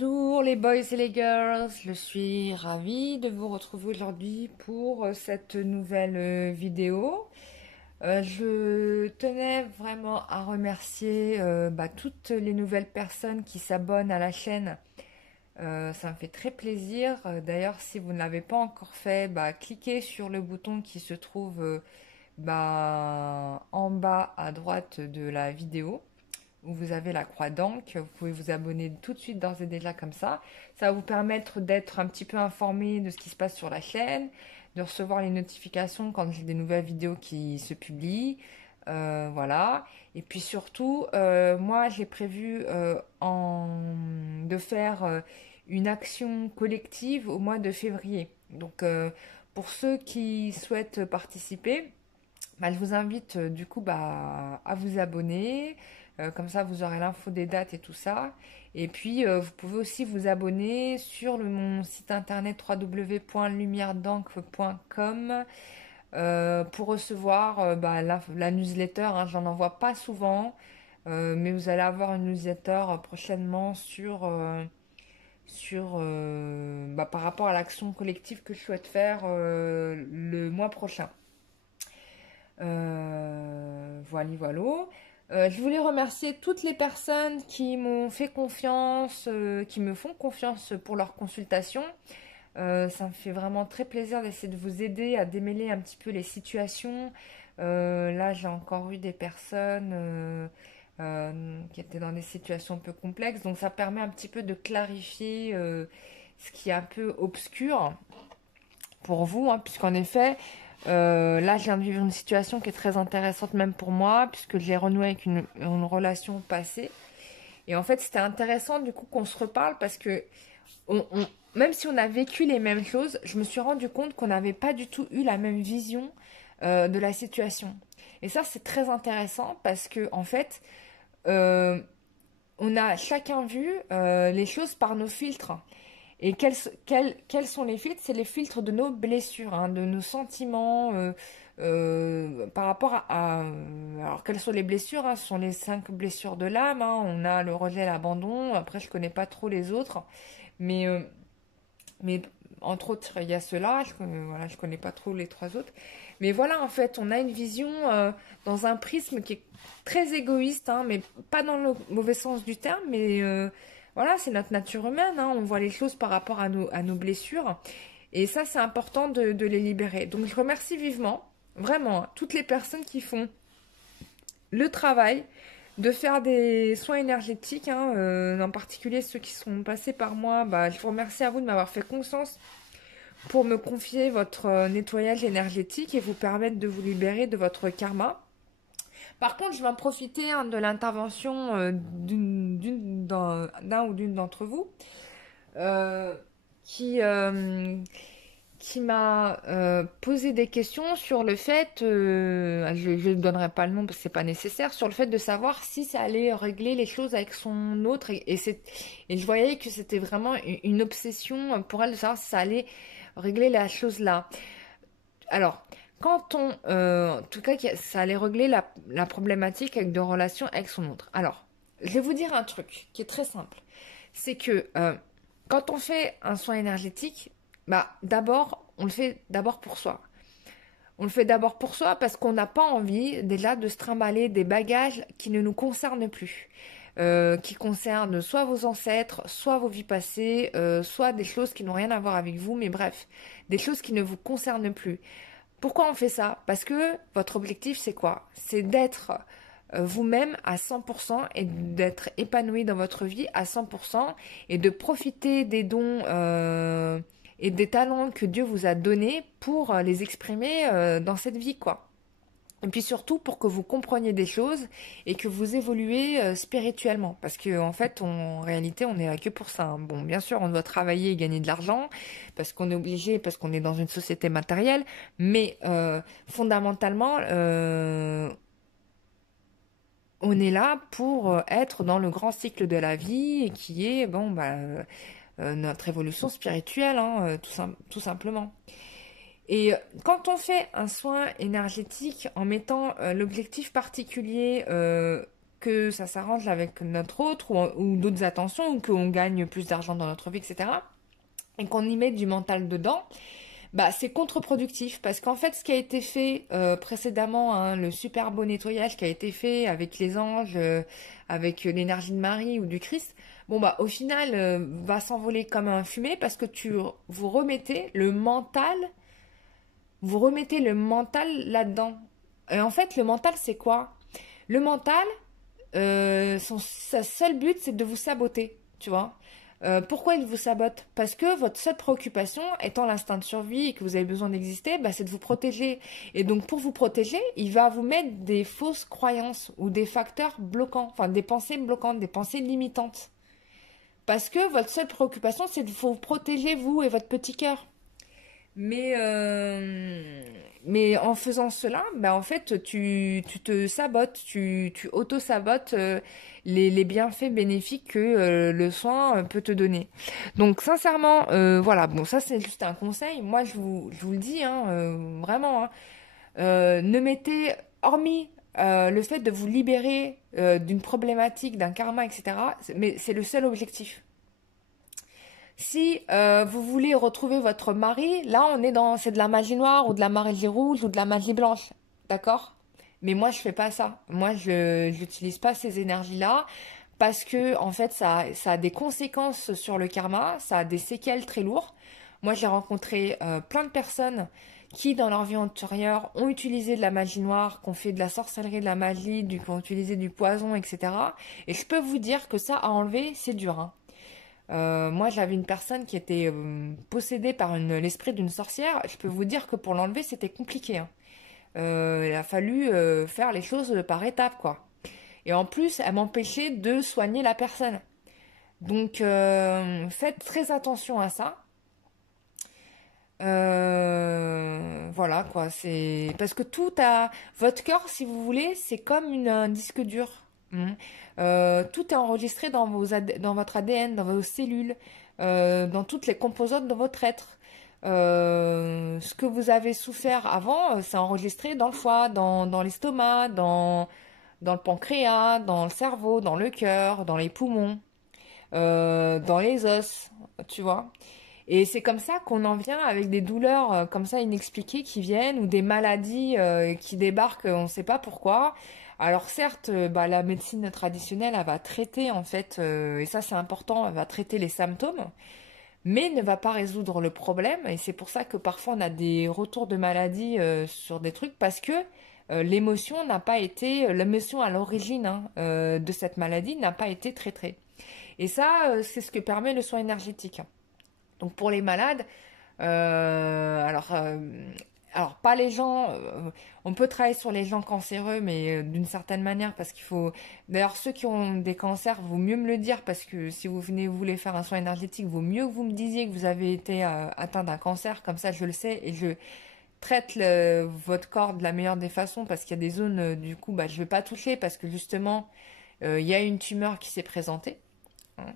Bonjour les boys et les girls, je suis ravie de vous retrouver aujourd'hui pour cette nouvelle vidéo. Je tenais vraiment à remercier toutes les nouvelles personnes qui s'abonnent à la chaîne. Ça me fait très plaisir. D'ailleurs, si vous ne l'avez pas encore fait, cliquez sur le bouton qui se trouve en bas à droite de la vidéo, où vous avez la croix d'encre. Vous pouvez vous abonner tout de suite d'ores et déjà comme ça. Ça va vous permettre d'être un petit peu informé de ce qui se passe sur la chaîne, de recevoir les notifications quand j'ai des nouvelles vidéos qui se publient. Voilà. Et puis surtout, moi j'ai prévu de faire une action collective au mois de février. Donc pour ceux qui souhaitent participer, je vous invite à vous abonner. Comme ça, vous aurez l'info des dates et tout ça. Et puis, vous pouvez aussi vous abonner sur mon site internet www.lumieredencre.com pour recevoir la newsletter. Hein. J'en envoie pas souvent, mais vous allez avoir une newsletter prochainement par rapport à l'action collective que je souhaite faire le mois prochain. Voilà. Je voulais remercier toutes les personnes qui m'ont fait confiance, qui me font confiance pour leur consultation. Ça me fait vraiment très plaisir d'essayer de vous aider à démêler un petit peu les situations. Là, j'ai encore eu des personnes qui étaient dans des situations un peu complexes. Donc, ça permet un petit peu de clarifier ce qui est un peu obscur pour vous, hein, puisqu'en effet, là, je viens de vivre une situation qui est très intéressante même pour moi, puisque j'ai renoué avec une relation passée. Et en fait, c'était intéressant du coup qu'on se reparle parce que même si on a vécu les mêmes choses, je me suis rendu compte qu'on n'avait pas du tout eu la même vision de la situation. Et ça, c'est très intéressant parce que en fait, euh, on a chacun vu les choses par nos filtres. Et quels sont les filtres? C'est les filtres de nos blessures, hein, de nos sentiments par rapport Alors, quelles sont les blessures, hein? Ce sont les 5 blessures de l'âme. Hein. On a le rejet, l'abandon. Après, je connais pas trop les autres. Mais, euh, mais entre autres, il y a ceux-là. Je connais pas trop les 3 autres. Mais voilà, en fait, on a une vision dans un prisme qui est très égoïste, hein, mais pas dans le mauvais sens du terme, mais voilà, c'est notre nature humaine, hein, on voit les choses par rapport à nos blessures, et ça, c'est important de les libérer. Donc, je remercie vivement, vraiment, hein, toutes les personnes qui font le travail de faire des soins énergétiques, hein, en particulier ceux qui sont passés par moi. Je vous remercie à vous de m'avoir fait confiance pour me confier votre nettoyage énergétique et vous permettre de vous libérer de votre karma. Par contre, je vais en profiter, hein, de l'intervention d'un ou d'une d'entre vous euh, qui, euh, qui m'a posé des questions sur le fait, je ne donnerai pas le nom parce que c'est pas nécessaire, sur le fait de savoir si ça allait régler les choses avec son autre. Et je voyais que c'était vraiment une obsession pour elle de savoir si ça allait régler la chose là. Alors, en tout cas, ça allait régler la problématique avec de relations avec son autre. Alors, je vais vous dire un truc qui est très simple. C'est que quand on fait un soin énergétique, d'abord, on le fait d'abord pour soi. On le fait d'abord pour soi parce qu'on n'a pas envie déjà de se trimballer des bagages qui ne nous concernent plus. Qui concernent soit vos ancêtres, soit vos vies passées, soit des choses qui n'ont rien à voir avec vous, mais bref, des choses qui ne vous concernent plus. Pourquoi on fait ça? Parce que votre objectif, c'est quoi? C'est d'être vous-même à 100% et d'être épanoui dans votre vie à 100% et de profiter des dons et des talents que Dieu vous a donnés pour les exprimer dans cette vie, quoi. Et puis surtout pour que vous compreniez des choses et que vous évoluez spirituellement. Parce que en fait, en réalité, on est là que pour ça. Hein. Bon, bien sûr, on doit travailler et gagner de l'argent parce qu'on est obligé, parce qu'on est dans une société matérielle. Mais fondamentalement, on est là pour être dans le grand cycle de la vie et qui est notre évolution spirituelle, hein, tout simplement. Et quand on fait un soin énergétique en mettant l'objectif particulier que ça s'arrange avec notre autre ou d'autres attentions ou qu'on gagne plus d'argent dans notre vie, etc. Et qu'on y met du mental dedans, bah, c'est contre-productif parce qu'en fait, ce qui a été fait précédemment, hein, le super beau nettoyage qui a été fait avec les anges, avec l'énergie de Marie ou du Christ, bon bah au final va s'envoler comme un fumée parce que vous remettez le mental là-dedans. Et en fait, le mental, c'est quoi? Le mental, sa seul but, c'est de vous saboter, tu vois. Pourquoi il vous sabote? Parce que votre seule préoccupation, étant l'instinct de survie et que vous avez besoin d'exister, bah, c'est de vous protéger. Et donc, pour vous protéger, il va vous mettre des fausses croyances ou des facteurs bloquants, enfin des pensées bloquantes, des pensées limitantes. Parce que votre seule préoccupation, c'est de vous protéger, vous et votre petit cœur. Mais en faisant cela, bah en fait, tu te sabotes, tu auto-sabotes les bienfaits bénéfiques que le soin peut te donner. Donc, sincèrement, voilà, bon, ça c'est juste un conseil. Moi, je vous le dis, hein, vraiment, hein, ne mettez, hormis le fait de vous libérer d'une problématique, d'un karma, etc., mais c'est le seul objectif. Si vous voulez retrouver votre mari, là c'est de la magie noire ou de la magie rouge ou de la magie blanche, d'accord? Mais moi je fais pas ça. Moi je n'utilise pas ces énergies-là parce que en fait ça a des conséquences sur le karma, ça a des séquelles très lourdes. Moi j'ai rencontré plein de personnes qui dans leur vie antérieure ont utilisé de la magie noire, qui ont fait de la sorcellerie, de la magie, qui ont utilisé du poison, etc. Et je peux vous dire que ça à enlever c'est dur, hein. Moi, j'avais une personne qui était possédée par l'esprit d'une sorcière. Je peux vous dire que pour l'enlever, c'était compliqué, hein. Il a fallu faire les choses par étapes, quoi. Et en plus, elle m'empêchait de soigner la personne. Donc, faites très attention à ça. Voilà, quoi. C'est parce que tout a votre cœur, si vous voulez, c'est comme un disque dur. Mhm. Tout est enregistré dans dans votre ADN, dans vos cellules, dans toutes les composantes de votre être. Ce que vous avez souffert avant, c'est enregistré dans le foie, dans l'estomac, dans le pancréas, dans le cerveau, dans le cœur, dans les poumons, dans les os, tu vois. Et c'est comme ça qu'on en vient avec des douleurs comme ça inexpliquées qui viennent ou des maladies qui débarquent, on ne sait pas pourquoi. Alors certes, bah, la médecine traditionnelle, elle va traiter en fait, et ça c'est important, elle va traiter les symptômes, mais ne va pas résoudre le problème. Et c'est pour ça que parfois on a des retours de maladie sur des trucs parce que l'émotion n'a pas été, l'émotion à l'origine hein, de cette maladie n'a pas été traitée. Et ça, c'est ce que permet le soin énergétique. Donc pour les malades, alors pas les gens, on peut travailler sur les gens cancéreux, mais d'une certaine manière parce qu'il faut. D'ailleurs ceux qui ont des cancers, vaut mieux me le dire parce que si vous voulez faire un soin énergétique, vaut mieux que vous me disiez que vous avez été atteint d'un cancer, comme ça je le sais et je traite votre corps de la meilleure des façons parce qu'il y a des zones du coup bah je vais pas toucher parce que justement il y a une tumeur qui s'est présentée, hein.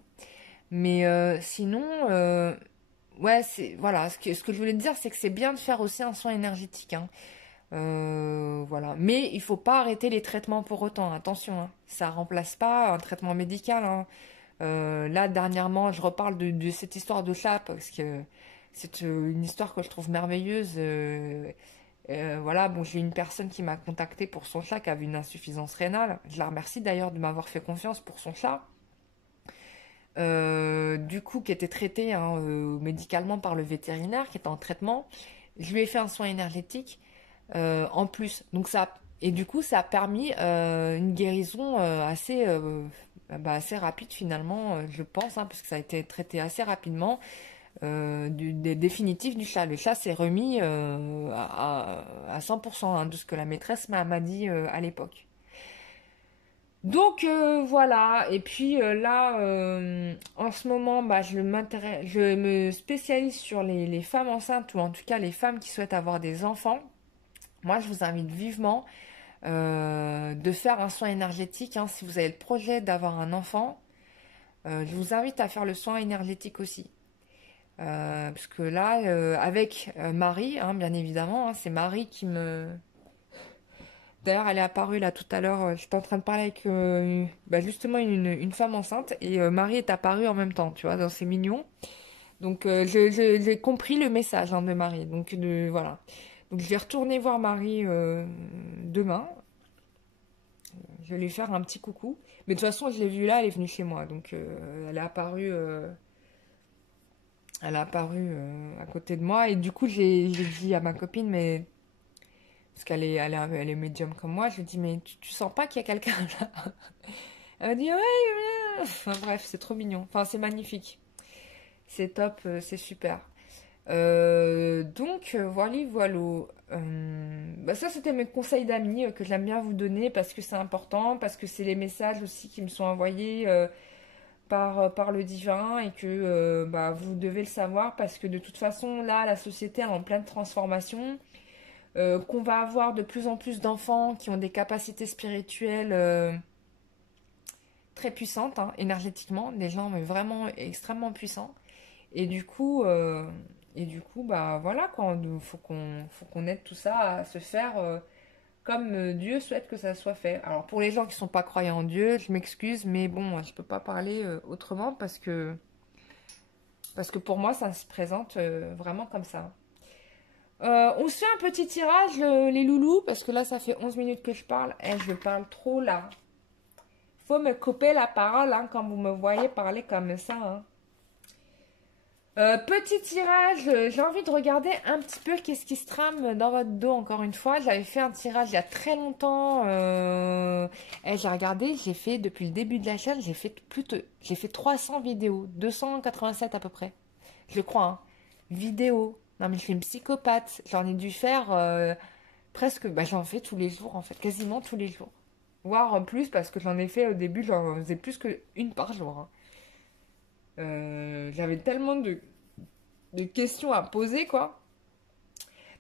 Mais sinon, ouais, c'est voilà. Ce que je voulais te dire, c'est que c'est bien de faire aussi un soin énergétique, hein. Voilà. Mais il faut pas arrêter les traitements pour autant. Attention, hein. Ça remplace pas un traitement médical, hein. Là, dernièrement, je reparle de cette histoire de chat parce que c'est une histoire que je trouve merveilleuse. Voilà, bon, j'ai une personne qui m'a contacté pour son chat qui avait une insuffisance rénale. Je la remercie d'ailleurs de m'avoir fait confiance pour son chat. Du coup, qui était traité hein, médicalement par le vétérinaire, qui était en traitement. Je lui ai fait un soin énergétique en plus. Donc ça, et du coup, ça a permis une guérison assez rapide finalement, je pense, hein, parce que ça a été traité assez rapidement, des définitifs du chat. Le chat s'est remis à 100% hein, de ce que la maîtresse m'a dit à l'époque. Donc voilà, et puis là, en ce moment, bah, je me spécialise sur les femmes enceintes, ou en tout cas les femmes qui souhaitent avoir des enfants. Moi, je vous invite vivement de faire un soin énergétique, hein, si vous avez le projet d'avoir un enfant. Je vous invite à faire le soin énergétique aussi. Parce que là, avec Marie, hein, bien évidemment, hein, c'est Marie D'ailleurs, elle est apparue là tout à l'heure. J'étais en train de parler avec bah, justement une femme enceinte et Marie est apparue en même temps, tu vois, dans c'est mignon. Donc j'ai compris le message hein, de Marie. Donc voilà. Donc je vais retourner voir Marie demain. Je vais lui faire un petit coucou. Mais de toute façon, je l'ai vue là, elle est venue chez moi. Donc elle est apparue à côté de moi. Et du coup, j'ai dit à ma copine, mais parce elle est médium comme moi, je lui ai dit, mais tu sens pas qu'il y a quelqu'un là? Elle m'a dit, ouais, ouais. Enfin, bref, c'est trop mignon. Enfin, c'est magnifique. C'est top, c'est super. Donc, voilà, voilà. Bah ça, c'était mes conseils d'amis que j'aime bien vous donner parce que c'est important, parce que c'est les messages aussi qui me sont envoyés par le divin et que bah, vous devez le savoir parce que de toute façon, là, la société est en pleine transformation. Qu'on va avoir de plus en plus d'enfants qui ont des capacités spirituelles très puissantes, hein, énergétiquement, des gens mais vraiment extrêmement puissants. Et du coup, bah voilà, quoi, faut qu'on aide tout ça à se faire comme Dieu souhaite que ça soit fait. Alors pour les gens qui sont pas croyants en Dieu, je m'excuse, mais bon, je peux pas parler autrement parce que pour moi, ça se présente vraiment comme ça. On se fait un petit tirage, les loulous, parce que là, ça fait 11 minutes que je parle. Et je parle trop, là. Faut me couper la parole, hein, quand vous me voyez parler comme ça. Hein. Petit tirage, j'ai envie de regarder un petit peu qu'est-ce qui se trame dans votre dos, encore une fois. J'avais fait un tirage il y a très longtemps. Et j'ai regardé, j'ai fait, depuis le début de la chaîne, j'ai fait 300 vidéos. 287 à peu près. Je crois, hein. Vidéos. Non, mais je suis une psychopathe. J'en ai dû faire presque. Bah, j'en fais tous les jours, en fait. Quasiment tous les jours. Voire en plus, parce que j'en ai fait au début, j'en faisais plus qu'une par jour. Hein. J'avais tellement de questions à poser, quoi.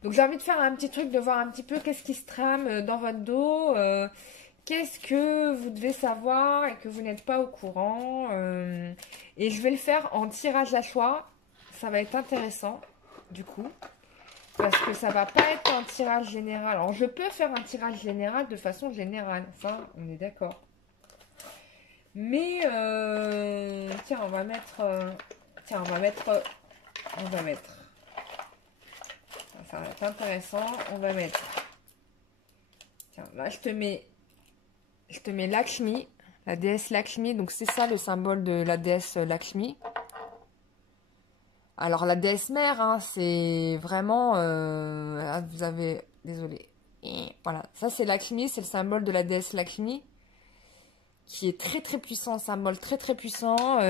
Donc, j'ai envie de faire un petit truc, de voir un petit peu qu'est-ce qui se trame dans votre dos. Qu'est-ce que vous devez savoir et que vous n'êtes pas au courant. Et je vais le faire en tirage à choix. Ça va être intéressant, du coup. Parce que ça va pas être un tirage général. Alors, je peux faire un tirage général de façon générale. Ça, on est d'accord. Mais, tiens, on va mettre... tiens, on va mettre... Ça va être intéressant. On va mettre... Tiens, là, je te mets Lakshmi. La déesse Lakshmi. Donc, c'est ça le symbole de la déesse Lakshmi. Alors, la déesse mère, hein, c'est vraiment... vous avez... Désolé. Voilà, ça c'est Lakshmi, c'est le symbole de la déesse Lakshmi, qui est très très puissant, symbole très très puissant.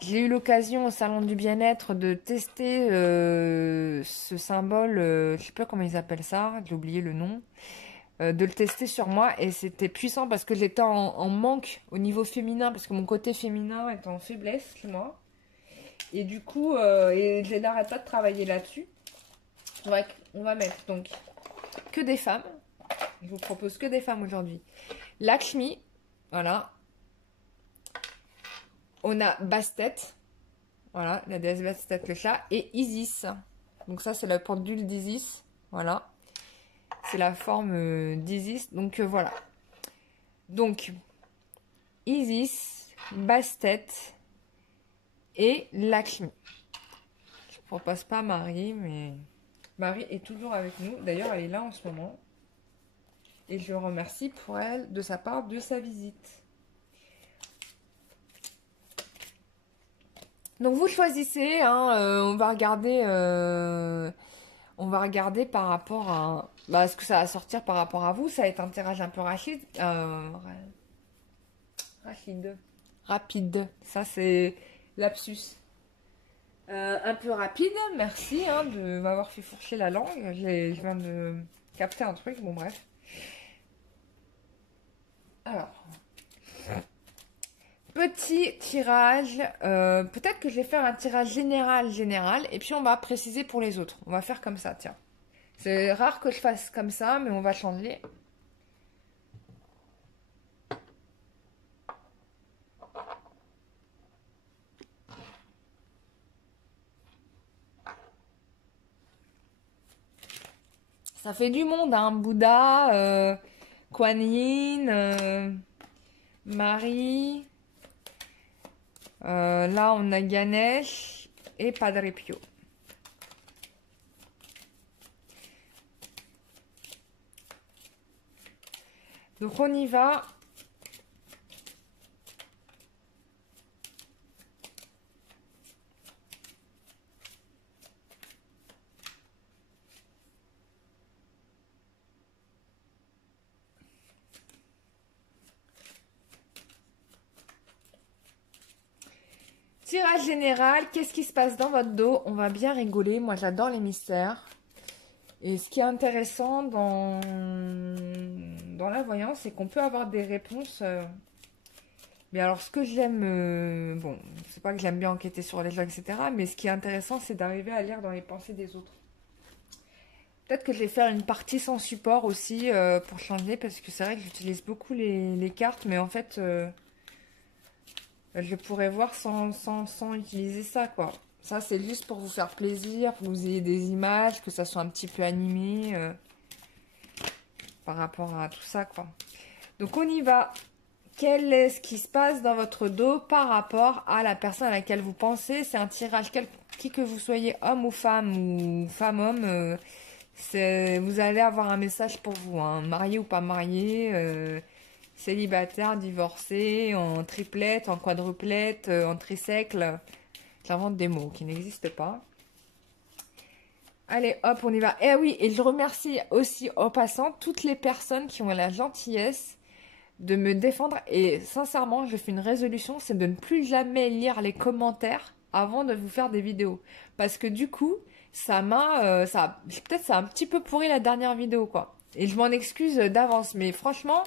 J'ai eu l'occasion au salon du bien-être de tester ce symbole, je sais pas comment ils appellent ça, j'ai oublié le nom, de le tester sur moi et c'était puissant parce que j'étais en manque au niveau féminin, parce que mon côté féminin est en faiblesse chez moi. Et du coup, je n'arrête pas de travailler là-dessus. On va mettre donc que des femmes. Je vous propose que des femmes aujourd'hui. Lakshmi, voilà. On a Bastet, voilà, la déesse Bastet le chat, et Isis. Donc ça, c'est la pendule d'Isis, voilà. C'est la forme d'Isis, donc voilà. Donc, Isis, Bastet et Lakshmi. Je ne propose pas Marie, mais Marie est toujours avec nous. D'ailleurs, elle est là en ce moment. Et je le remercie pour elle, de sa part, de sa visite. Donc vous choisissez, hein, on va regarder par rapport à bah, ce que ça va sortir par rapport à vous. Ça va être un tirage un peu rapide. Ça c'est lapsus. Un peu rapide, merci hein, de m'avoir fait fourcher la langue. Je viens de capter un truc, bon bref. Alors, petit tirage. Peut-être que je vais faire un tirage général, et puis on va préciser pour les autres. On va faire comme ça, tiens. C'est rare que je fasse comme ça, mais on va changer. Ça fait du monde, hein. Bouddha, Kuan Yin, Marie. Là, on a Ganesh et Padre Pio. Donc, on y va. Tirage général, qu'est-ce qui se passe dans votre dos? On va bien rigoler, moi j'adore les mystères. Et ce qui est intéressant dans la voyance, c'est qu'on peut avoir des réponses. Mais alors ce que j'aime, bon, c'est pas que j'aime bien enquêter sur les gens, etc. Mais ce qui est intéressant, c'est d'arriver à lire dans les pensées des autres. Peut-être que je vais faire une partie sans support aussi pour changer, parce que c'est vrai que j'utilise beaucoup les cartes, mais en fait... je pourrais voir sans utiliser ça, quoi. Ça, c'est juste pour vous faire plaisir, pour que vous ayez des images, que ça soit un petit peu animé par rapport à tout ça, quoi. Donc, on y va. Quel est ce qui se passe dans votre dos par rapport à la personne à laquelle vous pensez? C'est un tirage, qui que vous soyez, homme ou femme-homme, vous allez avoir un message pour vous, hein, marié ou pas marié, célibataire, divorcé, en triplette, en quadruplette, en tricycle. J'invente des mots qui n'existent pas. Allez, hop, on y va. Eh oui, et je remercie aussi en passant toutes les personnes qui ont la gentillesse de me défendre. Et sincèrement, je fais une résolution, c'est de ne plus jamais lire les commentaires avant de vous faire des vidéos. Parce que du coup, peut-être ça a un petit peu pourri la dernière vidéo, quoi. Et je m'en excuse d'avance, mais franchement...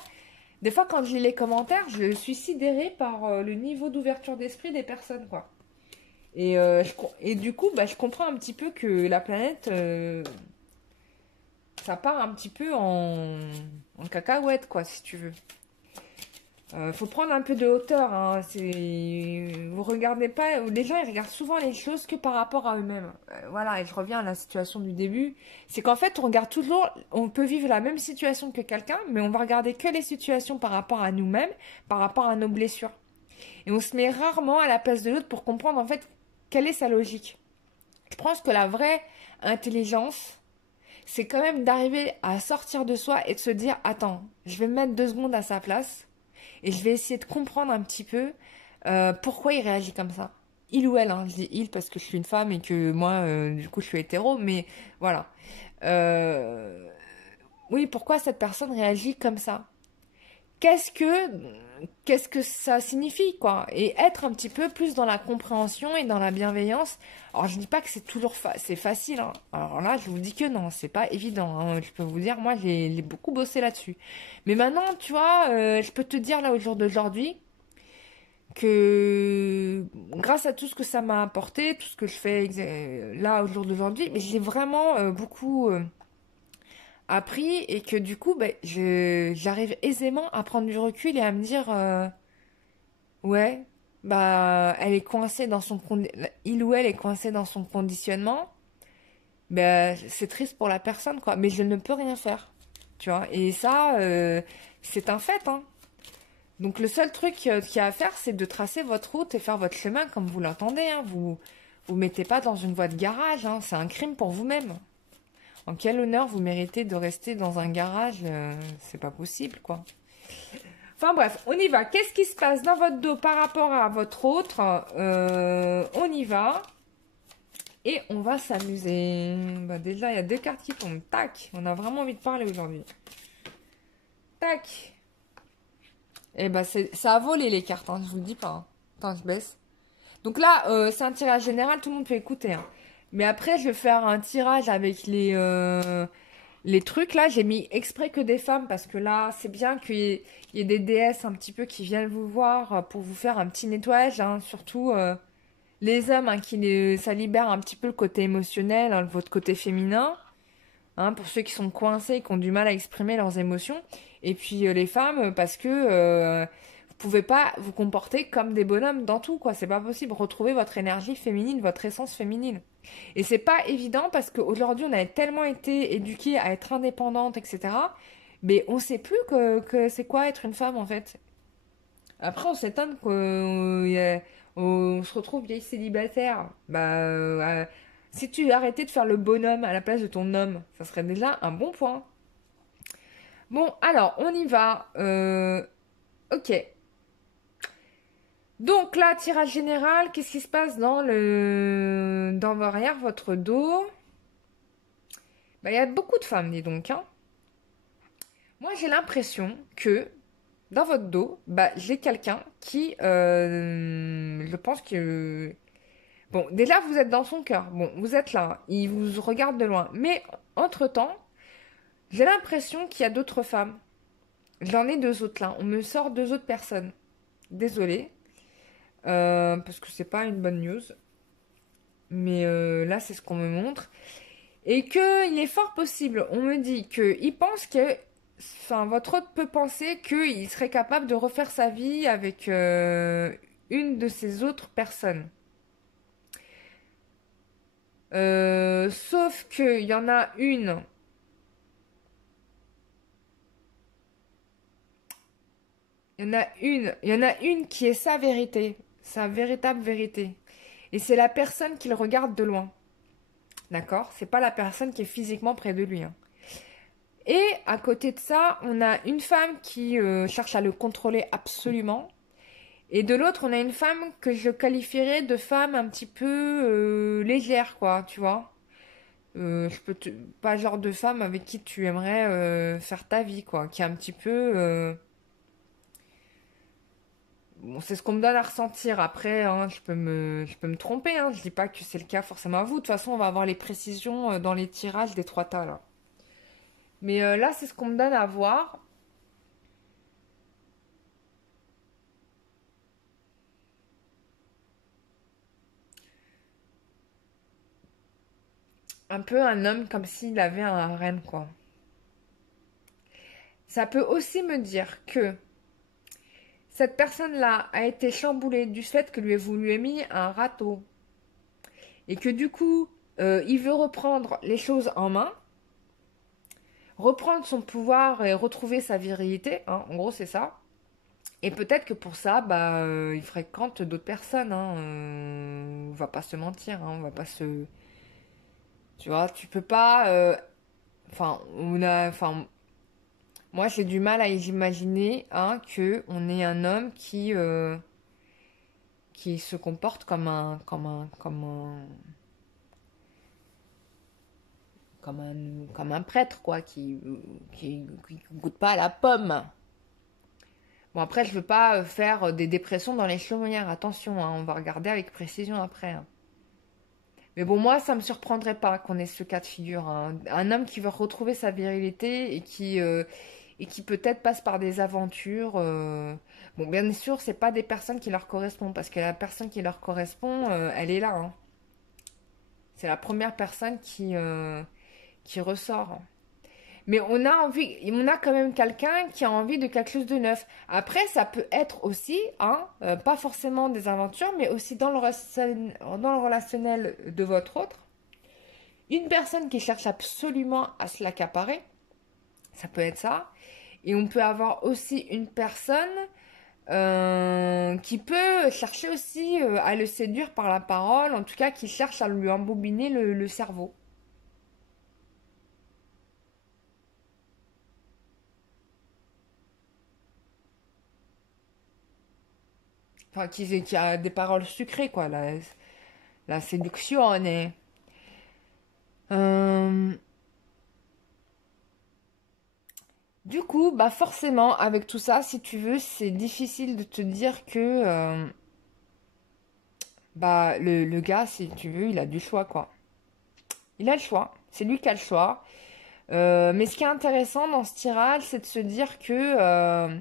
Des fois, quand je lis les commentaires, je suis sidérée par le niveau d'ouverture d'esprit des personnes, quoi. Et du coup, bah, je comprends un petit peu que la planète, ça part un petit peu en cacahuète, quoi, si tu veux. Faut prendre un peu de hauteur, hein. Vous regardez pas, les gens ils regardent souvent les choses que par rapport à eux-mêmes. Voilà, et je reviens à la situation du début. C'est qu'en fait, on regarde toujours, on peut vivre la même situation que quelqu'un, mais on va regarder que les situations par rapport à nous-mêmes, par rapport à nos blessures. Et on se met rarement à la place de l'autre pour comprendre en fait quelle est sa logique. Je pense que la vraie intelligence, c'est quand même d'arriver à sortir de soi et de se dire, attends, je vais me mettre 2 secondes à sa place. Et je vais essayer de comprendre un petit peu pourquoi il réagit comme ça. Il ou elle, hein, je dis il parce que je suis une femme et que moi, du coup, je suis hétéro, mais voilà. Oui, pourquoi cette personne réagit comme ça? Qu'est-ce que ça signifie, quoi? Et être un petit peu plus dans la compréhension et dans la bienveillance. Alors, je dis pas que c'est toujours c'est facile, hein. Alors là, je vous dis que non, c'est pas évident, hein. Je peux vous dire, moi, j'ai beaucoup bossé là-dessus. Mais maintenant, tu vois, je peux te dire là au jour d'aujourd'hui que grâce à tout ce que ça m'a apporté, tout ce que je fais là au jour d'aujourd'hui, mais j'ai vraiment beaucoup appris et que du coup, ben, j'arrive aisément à prendre du recul et à me dire, ouais, bah, elle est coincée dans il ou elle est coincé dans son conditionnement. Ben, c'est triste pour la personne, quoi. Mais je ne peux rien faire, tu vois. Et ça, c'est un fait, hein. Donc le seul truc qu'il y a à faire, c'est de tracer votre route et faire votre chemin comme vous l'entendez, hein. Vous mettez pas dans une voie de garage, hein. C'est un crime pour vous-même. En quel honneur vous méritez de rester dans un garage? C'est pas possible, quoi. Enfin bref, on y va. Qu'est-ce qui se passe dans votre dos par rapport à votre autre? On y va. Et on va s'amuser. Bah déjà, il y a 2 cartes qui tombent. Tac, on a vraiment envie de parler aujourd'hui. Tac. Et bah ça a volé les cartes, hein, je vous le dis pas, hein. Attends, je baisse. Donc là, c'est un tirage général, tout le monde peut écouter, hein. Mais après, je vais faire un tirage avec les trucs. Là, j'ai mis exprès que des femmes parce que là, c'est bien qu'il y ait des déesses un petit peu qui viennent vous voir pour vous faire un petit nettoyage, hein. Surtout les hommes, hein, ça libère un petit peu le côté émotionnel, hein, votre côté féminin. Hein, pour ceux qui sont coincés et qui ont du mal à exprimer leurs émotions. Et puis les femmes, parce que vous pouvez pas vous comporter comme des bonhommes dans tout, quoi. C'est pas possible. Retrouvez votre énergie féminine, votre essence féminine. Et c'est pas évident parce qu'aujourd'hui, on a tellement été éduqués à être indépendante, etc. Mais on sait plus que c'est quoi être une femme en fait. Après, on s'étonne qu'on se retrouve vieille célibataire. Si tu arrêtais de faire le bonhomme à la place de ton homme, ça serait déjà un bon point. Bon, alors, on y va. Ok. Donc là, tirage général, qu'est-ce qui se passe dans derrière votre dos? Il y a beaucoup de femmes, dis donc, hein. Moi, j'ai l'impression que dans votre dos, j'ai quelqu'un qui, je pense que... Bon, déjà, vous êtes dans son cœur. Bon, vous êtes là. Il vous regarde de loin. Mais, entre-temps, j'ai l'impression qu'il y a d'autres femmes. J'en ai deux autres là. On me sort deux autres personnes. Désolée. Parce que c'est pas une bonne news. Mais là, c'est ce qu'on me montre. Et qu'il est fort possible. On me dit qu'il pense que... Enfin, votre hôte peut penser qu'il serait capable de refaire sa vie avec une de ces autres personnes. Sauf qu'il y en a une. Il y en a une qui est sa vérité, sa véritable vérité. Et c'est la personne qu'il regarde de loin. D'accord? C'est pas la personne qui est physiquement près de lui, hein. Et à côté de ça, on a une femme qui cherche à le contrôler absolument. Et de l'autre, on a une femme que je qualifierais de femme un petit peu légère, quoi, tu vois. Pas le genre de femme avec qui tu aimerais faire ta vie, quoi. Qui est un petit peu... Bon, c'est ce qu'on me donne à ressentir. Après, hein, je peux me tromper, hein. Je dis pas que c'est le cas forcément à vous. De toute façon, on va avoir les précisions dans les tirages des trois tas, là. Mais là, c'est ce qu'on me donne à voir. Un peu un homme comme s'il avait un harem, quoi. Ça peut aussi me dire que cette personne-là a été chamboulée du fait que vous lui avez mis un râteau. Et que du coup, il veut reprendre les choses en main, reprendre son pouvoir et retrouver sa virilité, hein. En gros, c'est ça. Et peut-être que pour ça, il fréquente d'autres personnes, hein. On va pas se mentir, hein. On va pas se... Tu vois, tu peux pas... Enfin, moi, j'ai du mal à imaginer, hein, que on est un homme qui se comporte comme un prêtre, quoi, qui goûte pas à la pomme. Bon, après, je veux pas faire des dépressions dans les chaumières, attention, hein, on va regarder avec précision après, hein. Mais bon, moi, ça me surprendrait pas qu'on ait ce cas de figure, hein. Un homme qui veut retrouver sa virilité et qui peut-être passe par des aventures. Bon, bien sûr, c'est pas des personnes qui leur correspondent, parce que la personne qui leur correspond, elle est là, hein. C'est la première personne qui ressort. Mais on a quand même quelqu'un qui a envie de quelque chose de neuf. Après, ça peut être aussi, hein, pas forcément des aventures, mais aussi dans le relationnel de votre autre. Une personne qui cherche absolument à se l'accaparer, ça peut être ça. Et on peut avoir aussi une personne qui peut chercher aussi à le séduire par la parole, en tout cas qui cherche à lui embobiner le cerveau. Enfin, qui a des paroles sucrées, quoi. La séduction, est. Euh, Du coup, forcément, avec tout ça, si tu veux, c'est difficile de te dire que le gars, si tu veux, il a du choix, quoi. Il a le choix. C'est lui qui a le choix. Mais ce qui est intéressant dans ce tirage, c'est de se dire que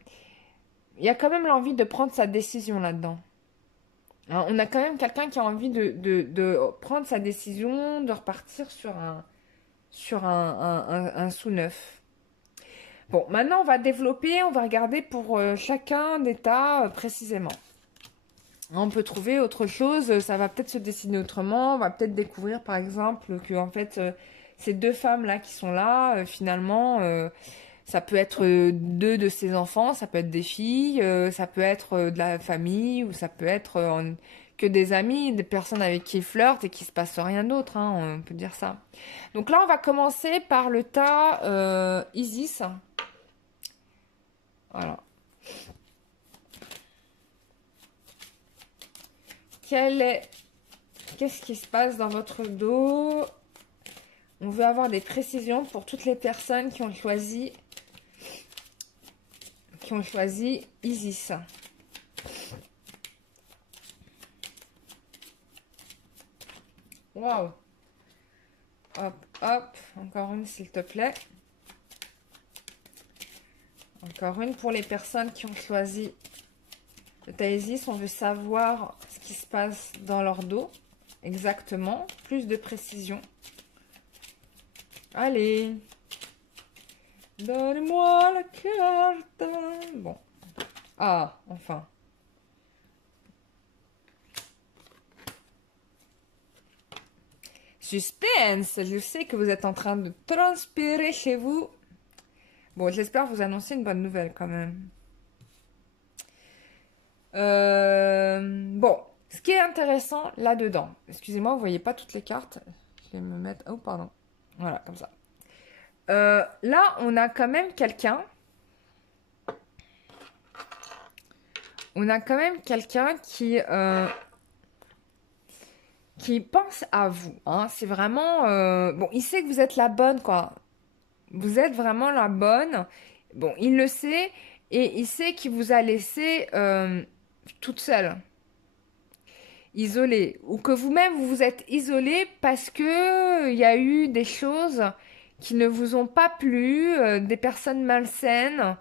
il y a quand même l'envie de prendre sa décision là-dedans. Hein, on a quand même quelqu'un qui a envie de prendre sa décision, de repartir sur un sous-neuf. Bon, maintenant on va développer, on va regarder pour chacun des tas précisément. On peut trouver autre chose, ça va peut-être se dessiner autrement, on va peut-être découvrir par exemple que en fait ces deux femmes là qui sont là, finalement, Ça peut être deux de ses enfants, ça peut être des filles, ça peut être de la famille, ou ça peut être que des amis, des personnes avec qui il flirte et qui se passe rien d'autre, hein, on peut dire ça. Donc là, on va commencer par le tas Isis. Voilà. Qu'est-ce qui se passe dans votre dos? On veut avoir des précisions pour toutes les personnes qui ont choisi Isis. Waouh. Hop, hop. Encore une, s'il te plaît. Encore une pour les personnes qui ont choisi le tas Isis. On veut savoir ce qui se passe dans leur dos. Exactement. Plus de précision. Allez. Donne-moi la carte. Bon. Ah, enfin. Suspense. Je sais que vous êtes en train de transpirer chez vous. Bon, j'espère vous annoncer une bonne nouvelle quand même. Bon, ce qui est intéressant là-dedans. Excusez-moi, vous voyez pas toutes les cartes. Je vais me mettre... Oh, pardon. Voilà, comme ça. Là, on a quand même quelqu'un. On a quand même quelqu'un qui pense à vous. Hein. C'est vraiment... Bon, il sait que vous êtes la bonne, quoi. Vous êtes vraiment la bonne. Bon, il le sait. Et il sait qu'il vous a laissé toute seule. Isolée. Ou que vous-même, vous vous êtes isolée parce que il y a eu des choses qui ne vous ont pas plu, des personnes malsaines,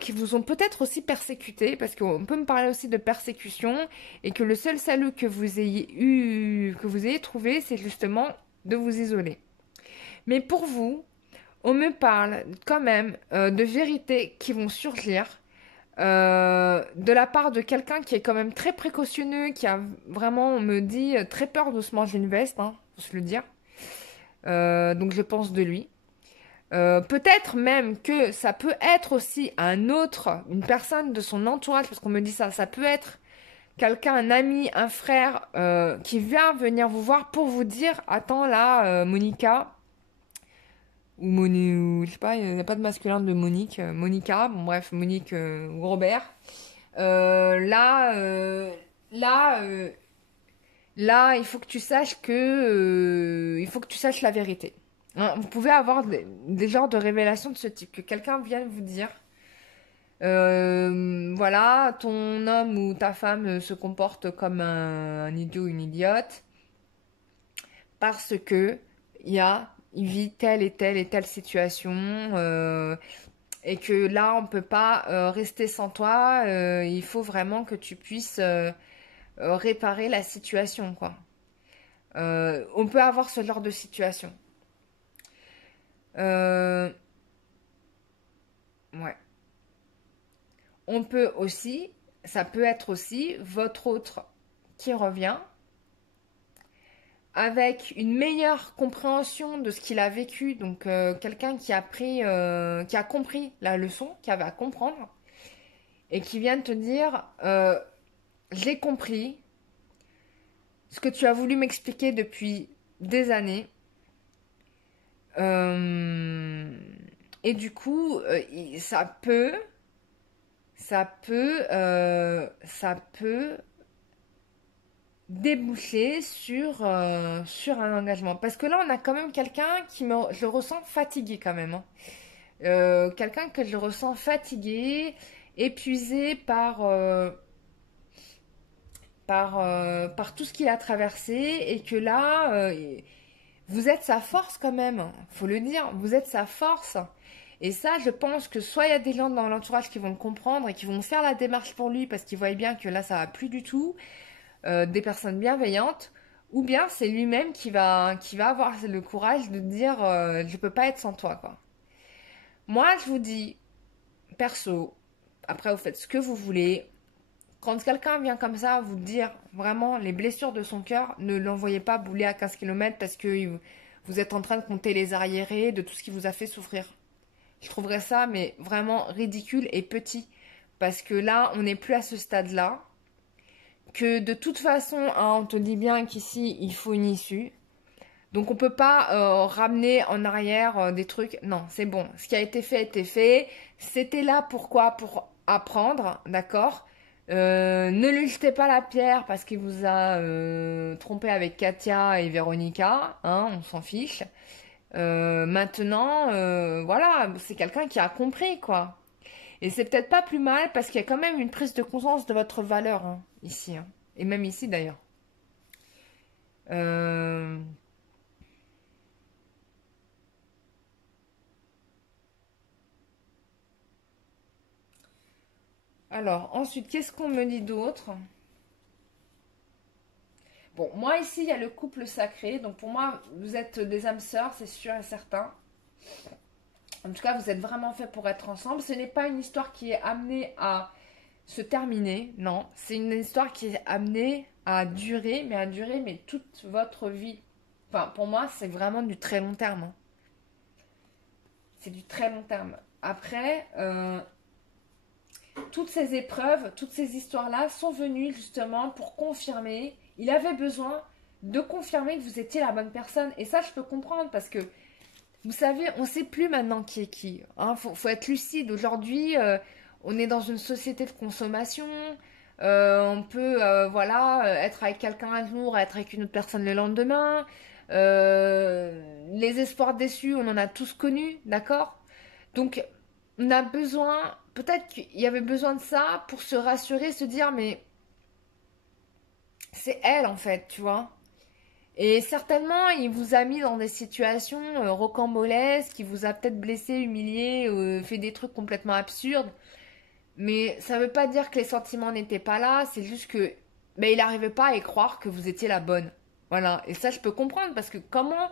qui vous ont peut-être aussi persécuté, parce qu'on peut me parler aussi de persécution, et que le seul salut que vous ayez trouvé, c'est justement de vous isoler. Mais pour vous, on me parle quand même de vérités qui vont surgir de la part de quelqu'un qui est quand même très précautionneux, qui a vraiment, on me dit, très peur de se manger une veste, hein, faut se le dire. Donc je pense de lui. Peut-être même que ça peut être aussi une personne de son entourage, parce qu'on me dit ça, ça peut être quelqu'un, un ami, un frère, qui vient venir vous voir pour vous dire, attends là, Monica, ou je sais pas, il n'y a pas de masculin de Monique, Monica, bon bref, Monique ou Robert. Là, il faut que tu saches il faut que tu saches la vérité. Hein, vous pouvez avoir des genres de révélations de ce type, que quelqu'un vienne vous dire, voilà, ton homme ou ta femme se comporte comme un idiot ou une idiote, parce que il vit telle et telle situation, et que là, on peut pas rester sans toi, il faut vraiment que tu puisses réparer la situation, quoi. On peut avoir ce genre de situation. Ouais. On peut aussi, ça peut être aussi votre autre qui revient avec une meilleure compréhension de ce qu'il a vécu, donc quelqu'un qui a qui a compris la leçon, qui avait à comprendre, et qui vient te dire, j'ai compris ce que tu as voulu m'expliquer depuis des années. Et du coup, ça peut déboucher sur un engagement. Parce que là, on a quand même quelqu'un je le ressens fatigué quand même. Hein. Quelqu'un que je ressens fatigué, épuisé par tout ce qu'il a traversé, et que là, vous êtes sa force quand même, faut le dire, vous êtes sa force. Et ça, je pense que soit il y a des gens dans l'entourage qui vont le comprendre et qui vont faire la démarche pour lui parce qu'ils voient bien que là, ça va plus du tout, des personnes bienveillantes, ou bien c'est lui-même qui va avoir le courage de dire je peux pas être sans toi, quoi. Moi, je vous dis, perso, après vous faites ce que vous voulez. Quand quelqu'un vient comme ça vous dire vraiment les blessures de son cœur, ne l'envoyez pas bouler à 15 km parce que vous êtes en train de compter les arriérés de tout ce qui vous a fait souffrir. Je trouverais ça, mais vraiment ridicule et petit. Parce que là, on n'est plus à ce stade-là. Que de toute façon, hein, on te dit bien qu'ici, il faut une issue. Donc on peut pas ramener en arrière des trucs. Non, c'est bon. Ce qui a été fait, a été fait. C'était là pourquoi? Pour apprendre, d'accord? Ne lui jetez pas la pierre parce qu'il vous a trompé avec Katia et Véronica, hein, on s'en fiche. Maintenant, voilà, c'est quelqu'un qui a compris, quoi. Et c'est peut-être pas plus mal parce qu'il y a quand même une prise de conscience de votre valeur, hein, ici, hein. Et même ici d'ailleurs. Euh, Alors, ensuite, qu'est-ce qu'on me dit d'autre? Bon, moi ici, il y a le couple sacré. Donc pour moi, vous êtes des âmes sœurs, c'est sûr et certain. En tout cas, vous êtes vraiment fait pour être ensemble. Ce n'est pas une histoire qui est amenée à se terminer, non. C'est une histoire qui est amenée à durer, mais toute votre vie. Enfin, pour moi, c'est vraiment du très long terme, hein. C'est du très long terme. Après, toutes ces épreuves, toutes ces histoires-là sont venues justement pour confirmer. Il avait besoin de confirmer que vous étiez la bonne personne. Et ça, je peux comprendre parce que, vous savez, on ne sait plus maintenant qui est qui. Hein, faut être lucide. Aujourd'hui, on est dans une société de consommation. On peut, voilà, être avec quelqu'un un jour, être avec une autre personne le lendemain. Les espoirs déçus, on en a tous connus, d'accord? Donc, on a besoin, peut-être qu'il y avait besoin de ça pour se rassurer, se dire, mais c'est elle en fait, tu vois. Et certainement, il vous a mis dans des situations rocambolesques, qui vous a peut-être blessé, humilié, fait des trucs complètement absurdes. Mais ça veut pas dire que les sentiments n'étaient pas là, c'est juste que ben, il n'arrivait pas à y croire que vous étiez la bonne. Voilà, et ça je peux comprendre parce que comment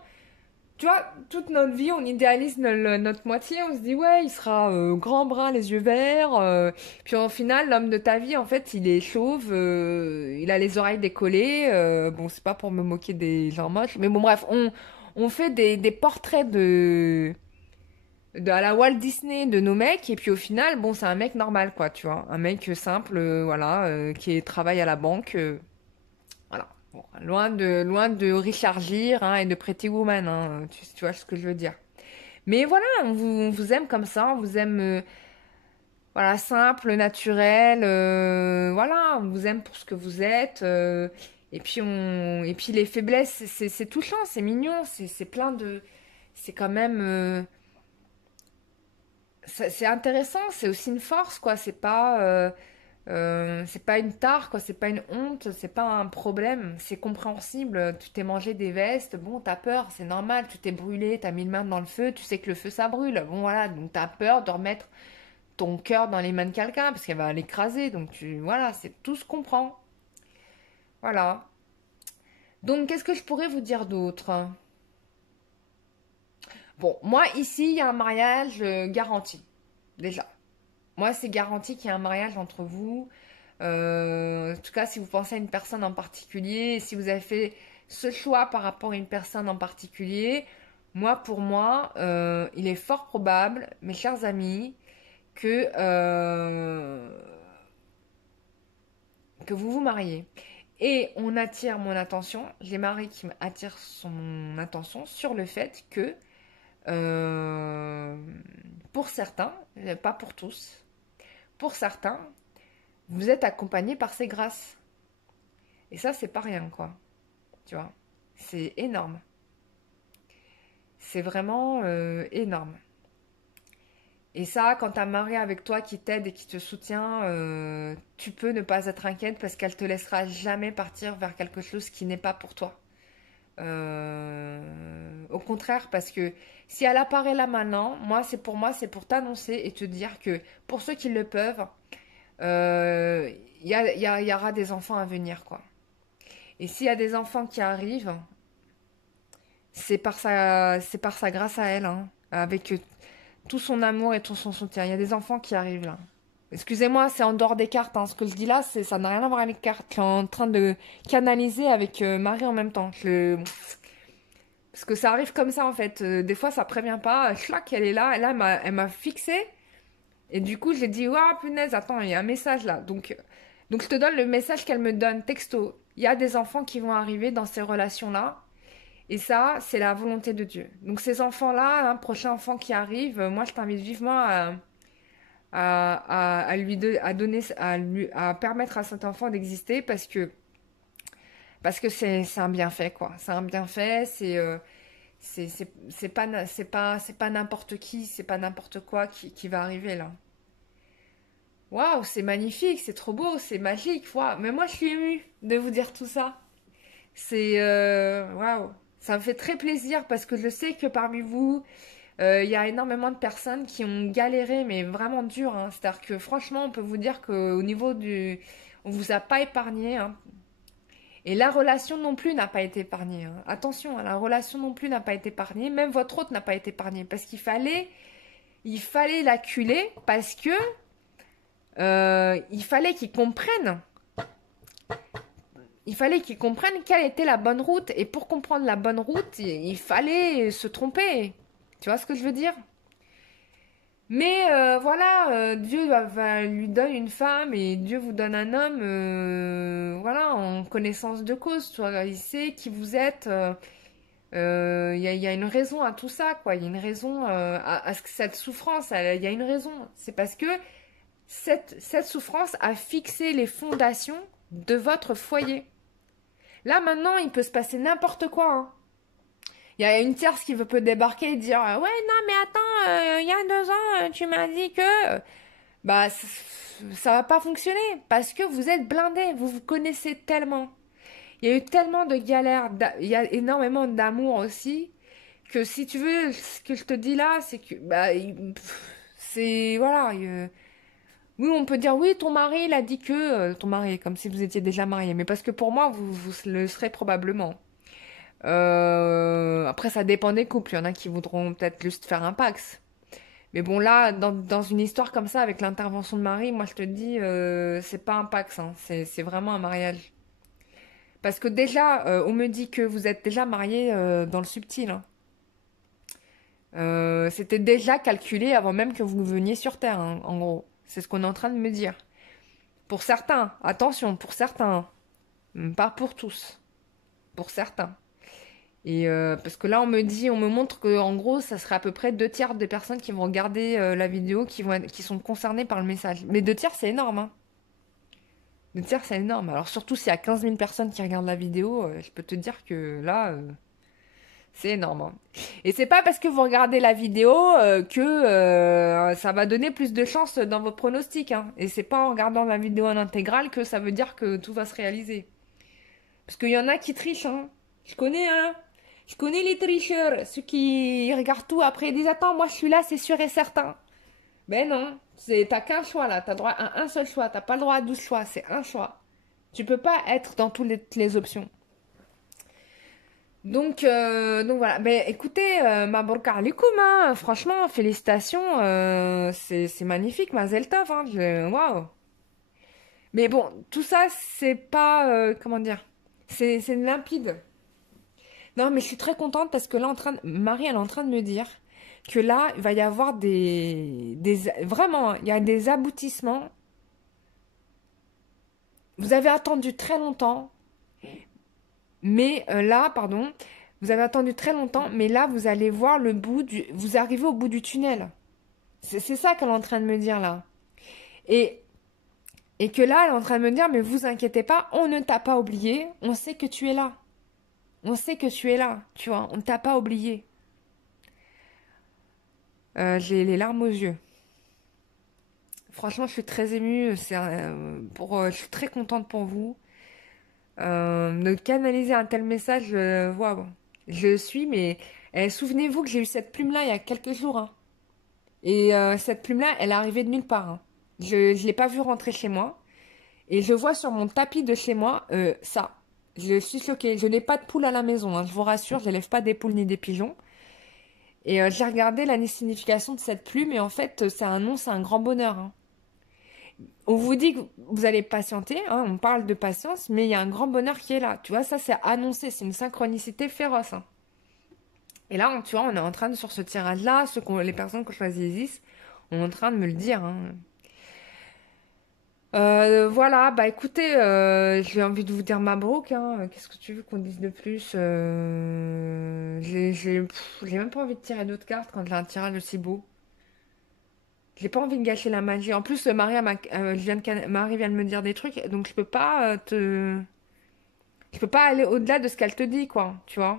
tu vois, toute notre vie, on idéalise notre moitié, on se dit ouais, il sera grand brun, les yeux verts, puis au final, l'homme de ta vie, en fait, il est chauve, il a les oreilles décollées, bon, c'est pas pour me moquer des gens moches, mais bon, bref, on fait des portraits à la Walt Disney de nos mecs, et puis au final, bon, c'est un mec normal, quoi, tu vois, un mec simple, voilà, qui travaille à la banque, voilà. Bon, loin de Richard Gere hein, et de Pretty Woman, hein, tu vois ce que je veux dire. Mais voilà, on vous aime comme ça, on vous aime voilà, simple, naturel, voilà, on vous aime pour ce que vous êtes. Et puis les faiblesses, c'est touchant, c'est mignon, c'est plein de. C'est quand même. C'est intéressant, c'est aussi une force, quoi. C'est pas une tare, quoi, c'est pas une honte, c'est pas un problème, c'est compréhensible. Tu t'es mangé des vestes, bon, t'as peur, c'est normal, tu t'es brûlé, t'as mis le main dans le feu, tu sais que le feu ça brûle. Bon, voilà, donc t'as peur de remettre ton cœur dans les mains de quelqu'un parce qu'elle va l'écraser, donc voilà, c'est tout se comprend. Voilà. Donc, qu'est-ce que je pourrais vous dire d'autre? Bon, moi, ici, il y a un mariage garanti, déjà. Moi, c'est garanti qu'il y a un mariage entre vous. En tout cas, si vous pensez à une personne en particulier, si vous avez fait ce choix par rapport à une personne en particulier, moi, pour moi, il est fort probable, mes chers amis, que vous vous mariez. Et on attire mon attention, j'ai Marie qui attire son attention sur le fait que, euh, pour certains, pas pour tous, pour certains, vous êtes accompagné par ces grâces. Et ça, c'est pas rien, quoi. Tu vois, c'est énorme. C'est vraiment énorme. Et ça, quand t'as Marie avec toi qui t'aide et qui te soutient, tu peux ne pas être inquiète parce qu'elle te laissera jamais partir vers quelque chose qui n'est pas pour toi. Au contraire, parce que si elle apparaît là maintenant, moi, c'est pour t'annoncer et te dire que pour ceux qui le peuvent, il y aura des enfants à venir, quoi. Et s'il y a des enfants qui arrivent, c'est par sa grâce à elle, hein, avec tout son amour et tout son soutien. Il y a des enfants qui arrivent là. Excusez-moi, c'est en dehors des cartes, hein. Ce que je dis là, ça n'a rien à voir avec les cartes. Je suis en train de canaliser avec Marie en même temps. Parce que ça arrive comme ça, en fait. Des fois, ça prévient pas. Schlac, elle est là. Et là, elle m'a fixée. Et du coup, j'ai dit, waouh, punaise, attends, il y a un message là. Donc, je te donne le message qu'elle me donne, texto. Il y a des enfants qui vont arriver dans ces relations-là. Et ça, c'est la volonté de Dieu. Donc, ces enfants-là, un prochain enfant qui arrive, moi, je t'invite vivement à lui donner, à permettre à cet enfant d'exister parce que c'est un bienfait, quoi. C'est un bienfait, c'est pas n'importe qui, c'est pas n'importe quoi qui va arriver là. Waouh, c'est magnifique, c'est trop beau, c'est magique. Waouh, mais moi je suis émue de vous dire tout ça. C'est waouh, ça me fait très plaisir parce que je sais que parmi vous, il y a énormément de personnes qui ont galéré, mais vraiment dur, hein. C'est-à-dire que franchement, on peut vous dire qu'au niveau du, on vous a pas épargné, hein. Et la relation non plus n'a pas été épargnée, hein. Attention, hein, la relation non plus n'a pas été épargnée, même votre hôte n'a pas été épargné, parce il fallait l'acculer, parce que il fallait qu'il comprenne quelle était la bonne route, et pour comprendre la bonne route, il fallait se tromper. Tu vois ce que je veux dire? Mais voilà, Dieu va lui donner une femme et Dieu vous donne un homme, voilà, en connaissance de cause. Tu vois, il sait qui vous êtes. Il y a une raison à tout ça, quoi. Il y a une raison cette souffrance. Il y a une raison. C'est parce que cette souffrance a fixé les fondations de votre foyer. Là, maintenant, il peut se passer n'importe quoi, hein. Il y a une tierce qui peut débarquer et dire ouais, non, mais attends, il y a 2 ans, tu m'as dit que. Bah, ça va pas fonctionner parce que vous êtes blindés, vous vous connaissez tellement. Il y a eu tellement de galères, il y a énormément d'amour aussi, que si tu veux, ce que je te dis là, c'est que. Bah, c'est. Voilà. Oui, on peut dire oui, ton mari, il a dit que. Ton mari, comme si vous étiez déjà marié, mais parce que pour moi, vous le serez probablement. Après, ça dépend des couples. Il y en a qui voudront peut-être juste faire un Pax. Mais bon, là, dans une histoire comme ça, avec l'intervention de Marie, moi je te dis, c'est pas un Pax, hein. C'est vraiment un mariage. Parce que déjà, on me dit que vous êtes déjà mariés dans le subtil, hein. C'était déjà calculé avant même que vous veniez sur Terre, hein, en gros. C'est ce qu'on est en train de me dire. Pour certains, attention, pour certains, pas pour tous. Pour certains. Et parce que là, on me montre que en gros, ça serait à peu près 2 tiers des personnes qui vont regarder la vidéo qui sont concernées par le message. Mais 2 tiers, c'est énorme, hein. 2 tiers, c'est énorme. Alors surtout s'il y a 15 000 personnes qui regardent la vidéo, je peux te dire que là, c'est énorme, hein. Et c'est pas parce que vous regardez la vidéo que ça va donner plus de chance dans vos pronostics, hein. Et c'est pas en regardant la vidéo en intégrale que ça veut dire que tout va se réaliser. Parce qu'il y en a qui trichent, hein. Je connais, hein. Je connais les tricheurs, ceux qui regardent tout après ils disent attends, moi je suis là, c'est sûr et certain. Ben non, t'as qu'un choix là, t'as droit à un seul choix, t'as pas le droit à 12 choix, c'est un choix. Tu peux pas être dans toutes les options. Donc voilà. Ben écoutez, Maborka alikoum, hein. Franchement, félicitations, c'est magnifique, Mazel Tov, hein. Waouh. Mais bon, tout ça, c'est pas, comment dire, c'est limpide. Non, mais je suis très contente parce que là, Marie, elle est en train de me dire que là, il va y avoir vraiment, hein, il y a des aboutissements. Vous avez attendu très longtemps, mais là, pardon, vous avez attendu très longtemps, mais là, vous allez voir vous arrivez au bout du tunnel. C'est ça qu'elle est en train de me dire là. Et, et que là, elle est en train de me dire, mais vous inquiétez pas, on ne t'a pas oublié, on sait que tu es là. On sait que tu es là, tu vois, on ne t'a pas oublié. J'ai les larmes aux yeux. Franchement, je suis très émue. Je suis très contente pour vous. De canaliser un tel message, waouh. Je suis, mais souvenez-vous que j'ai eu cette plume-là il y a quelques jours, hein. Et cette plume-là, elle est arrivée de nulle part, hein. Je ne l'ai pas vue rentrer chez moi. Et je vois sur mon tapis de chez moi ça. Je suis choquée. Je n'ai pas de poule à la maison, hein, je vous rassure, je n'élève pas des poules ni des pigeons. Et j'ai regardé la signification de cette plume et en fait, c'est un nom, c'est un grand bonheur, hein. On vous dit que vous allez patienter, hein, on parle de patience, mais il y a un grand bonheur qui est là. Tu vois, ça c'est annoncé, c'est une synchronicité féroce, hein. Et là, tu vois, on est en train de, sur ce tirage-là, les personnes qui ont choisi Isis, on est en train de me le dire, hein. Voilà, bah écoutez, j'ai envie de vous dire Mabrouk, hein. Qu'est-ce que tu veux qu'on dise de plus? J'ai même pas envie de tirer d'autres cartes quand j'ai un tirage aussi beau. J'ai pas envie de gâcher la magie. En plus, Marie vient de me dire des trucs, donc je peux pas aller au-delà de ce qu'elle te dit, quoi, tu vois.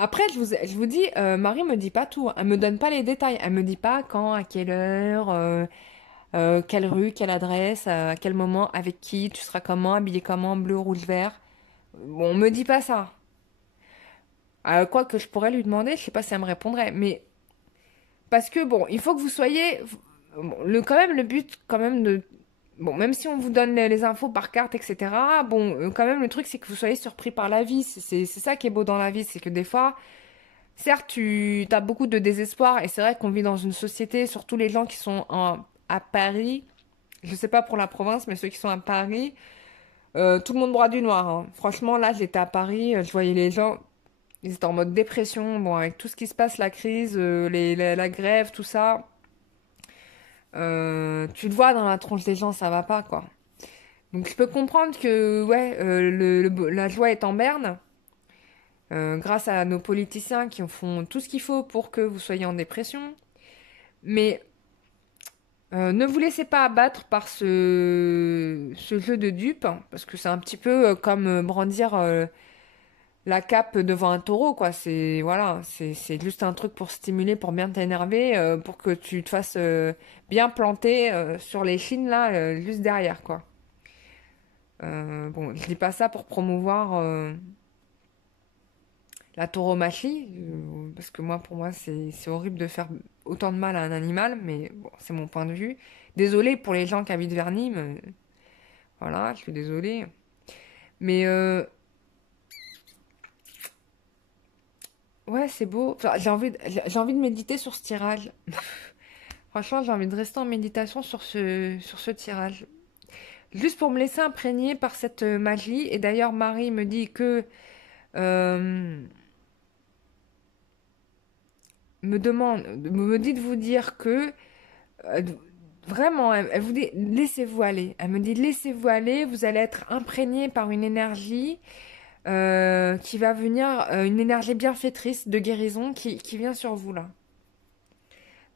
Après, je vous dis, Marie me dit pas tout, hein. Elle me donne pas les détails. Elle me dit pas quand, à quelle heure, quelle rue, quelle adresse, à quel moment, avec qui, tu seras comment, habillé comment, bleu, rouge, vert. Bon, on me dit pas ça. Quoi que je pourrais lui demander, je sais pas si elle me répondrait. Mais parce que bon, il faut que vous soyez bon, quand même le but quand même de bon, même si on vous donne les infos par carte, etc. Bon, quand même le truc c'est que vous soyez surpris par la vie. C'est ça qui est beau dans la vie, c'est que des fois, certes, tu as beaucoup de désespoir et c'est vrai qu'on vit dans une société, surtout les gens qui sont à Paris. Je sais pas pour la province, mais ceux qui sont à Paris, tout le monde broie du noir, hein. Franchement, là, j'étais à Paris, je voyais les gens, ils étaient en mode dépression. Bon, avec tout ce qui se passe, la crise, la grève, tout ça, tu le vois dans la tronche des gens, ça va pas, quoi. Donc, je peux comprendre que, ouais, la joie est en berne, grâce à nos politiciens qui font tout ce qu'il faut pour que vous soyez en dépression. Mais ne vous laissez pas abattre par ce jeu de dupes, hein, parce que c'est un petit peu comme brandir la cape devant un taureau, quoi. C'est voilà, c'est juste un truc pour stimuler, pour bien t'énerver, pour que tu te fasses bien planter sur les chines là, juste derrière, quoi. Bon, je dis pas ça pour promouvoir la tauromachie, parce que moi, pour moi, c'est horrible de faire autant de mal à un animal, mais bon, c'est mon point de vue. Désolée pour les gens qui habitent Verny, mais voilà, je suis désolée. Mais ouais, c'est beau. Enfin, j'ai envie de méditer sur ce tirage. Franchement, j'ai envie de rester en méditation sur ce tirage. Juste pour me laisser imprégner par cette magie. Et d'ailleurs, Marie me dit que euh, me dit de vous dire que euh, vraiment, elle vous dit laissez-vous aller. Elle me dit laissez-vous aller. Vous allez être imprégné par une énergie qui va venir, une énergie bienfaitrice de guérison qui vient sur vous là.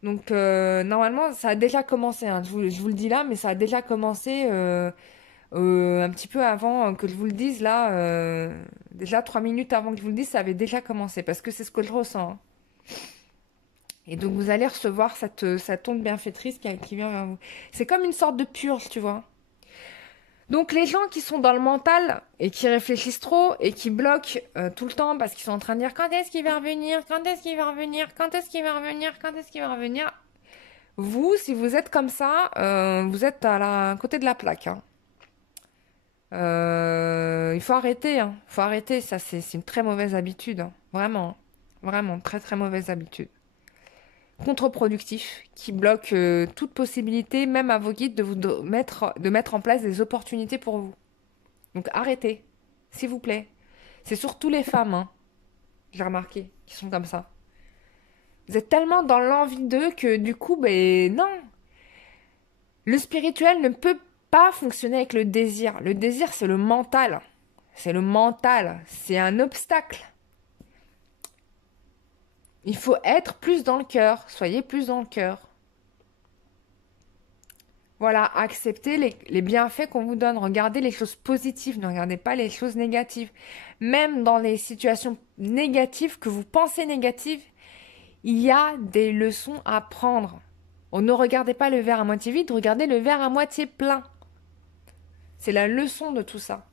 Donc normalement, ça a déjà commencé, hein. Je vous le dis là, mais ça a déjà commencé un petit peu avant que je vous le dise là. Déjà 3 minutes avant que je vous le dise, ça avait déjà commencé parce que c'est ce que je ressens, hein. Et donc vous allez recevoir cette onde bienfaitrice qui vient vers vous. C'est comme une sorte de purge, tu vois. Donc les gens qui sont dans le mental et qui réfléchissent trop et qui bloquent tout le temps parce qu'ils sont en train de dire quand est-ce qu'il va revenir, quand est-ce qu'il va revenir, quand est-ce qu'il va revenir, quand est-ce qu'il va revenir. Vous, si vous êtes comme ça, vous êtes à côté de la plaque, hein. Il faut arrêter, hein. Il faut arrêter, ça c'est une très mauvaise habitude, hein. Vraiment, hein. Vraiment, très très mauvaise habitude. Contre-productif, qui bloque toute possibilité, même à vos guides, de mettre en place des opportunités pour vous. Donc arrêtez, s'il vous plaît. C'est surtout les femmes, hein, j'ai remarqué, qui sont comme ça. Vous êtes tellement dans l'envie d'eux que du coup, ben non. Le spirituel ne peut pas fonctionner avec le désir. Le désir, c'est le mental. C'est le mental. C'est un obstacle. Il faut être plus dans le cœur. Soyez plus dans le cœur. Voilà, acceptez les bienfaits qu'on vous donne. Regardez les choses positives, ne regardez pas les choses négatives. Même dans les situations négatives que vous pensez négatives, il y a des leçons à prendre. Ne regardez pas le verre à moitié vide, regardez le verre à moitié plein. C'est la leçon de tout ça.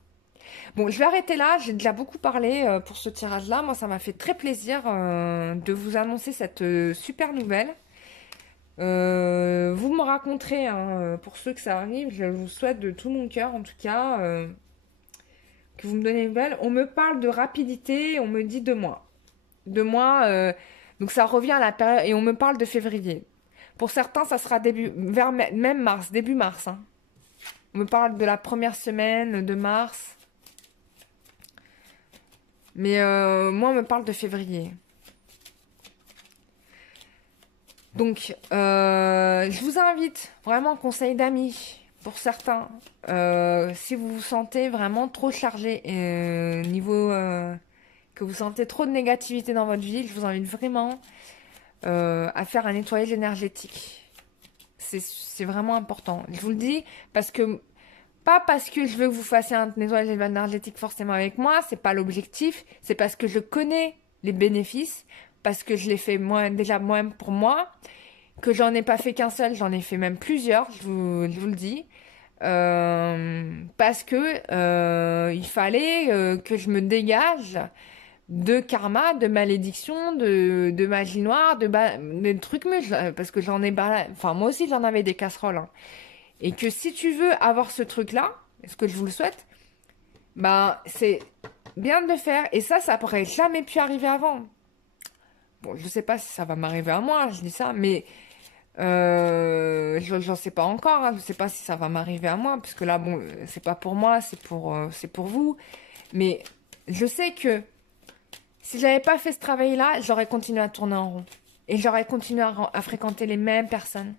Bon, je vais arrêter là. J'ai déjà beaucoup parlé pour ce tirage-là. Moi, ça m'a fait très plaisir de vous annoncer cette super nouvelle. Vous me raconterez, hein, pour ceux que ça arrive, je vous souhaite de tout mon cœur, en tout cas, que vous me donnez des nouvelles. On me parle de rapidité, on me dit 2 mois. 2 mois, donc ça revient à la période, et on me parle de février. Pour certains, ça sera même mars, début mars, hein. On me parle de la première semaine de mars. Mais moi, on me parle de février. Donc, je vous invite, vraiment conseil d'amis, pour certains, si vous vous sentez vraiment trop chargé, que vous sentez trop de négativité dans votre vie, je vous invite vraiment à faire un nettoyage énergétique. C'est vraiment important. Je vous le dis parce que pas parce que je veux que vous fassiez un nettoyage énergétique forcément avec moi, c'est pas l'objectif, c'est parce que je connais les bénéfices, parce que je l'ai fait déjà moi-même pour moi, que j'en ai pas fait qu'un seul, j'en ai fait même plusieurs, je vous le dis. Parce que il fallait que je me dégage de karma, de malédiction, de magie noire, de trucs parce que j'en ai enfin moi aussi j'en avais des casseroles, hein. Et que si tu veux avoir ce truc-là, est-ce que je vous le souhaite, bah c'est bien de le faire. Et ça pourrait jamais pu arriver avant. Bon, je sais pas si ça va m'arriver à moi, je dis ça, mais j'en sais pas encore, hein. Je sais pas si ça va m'arriver à moi, parce que là, bon, c'est pas pour moi, c'est pour vous. Mais je sais que si j'avais pas fait ce travail-là, j'aurais continué à tourner en rond. Et j'aurais continué à fréquenter les mêmes personnes.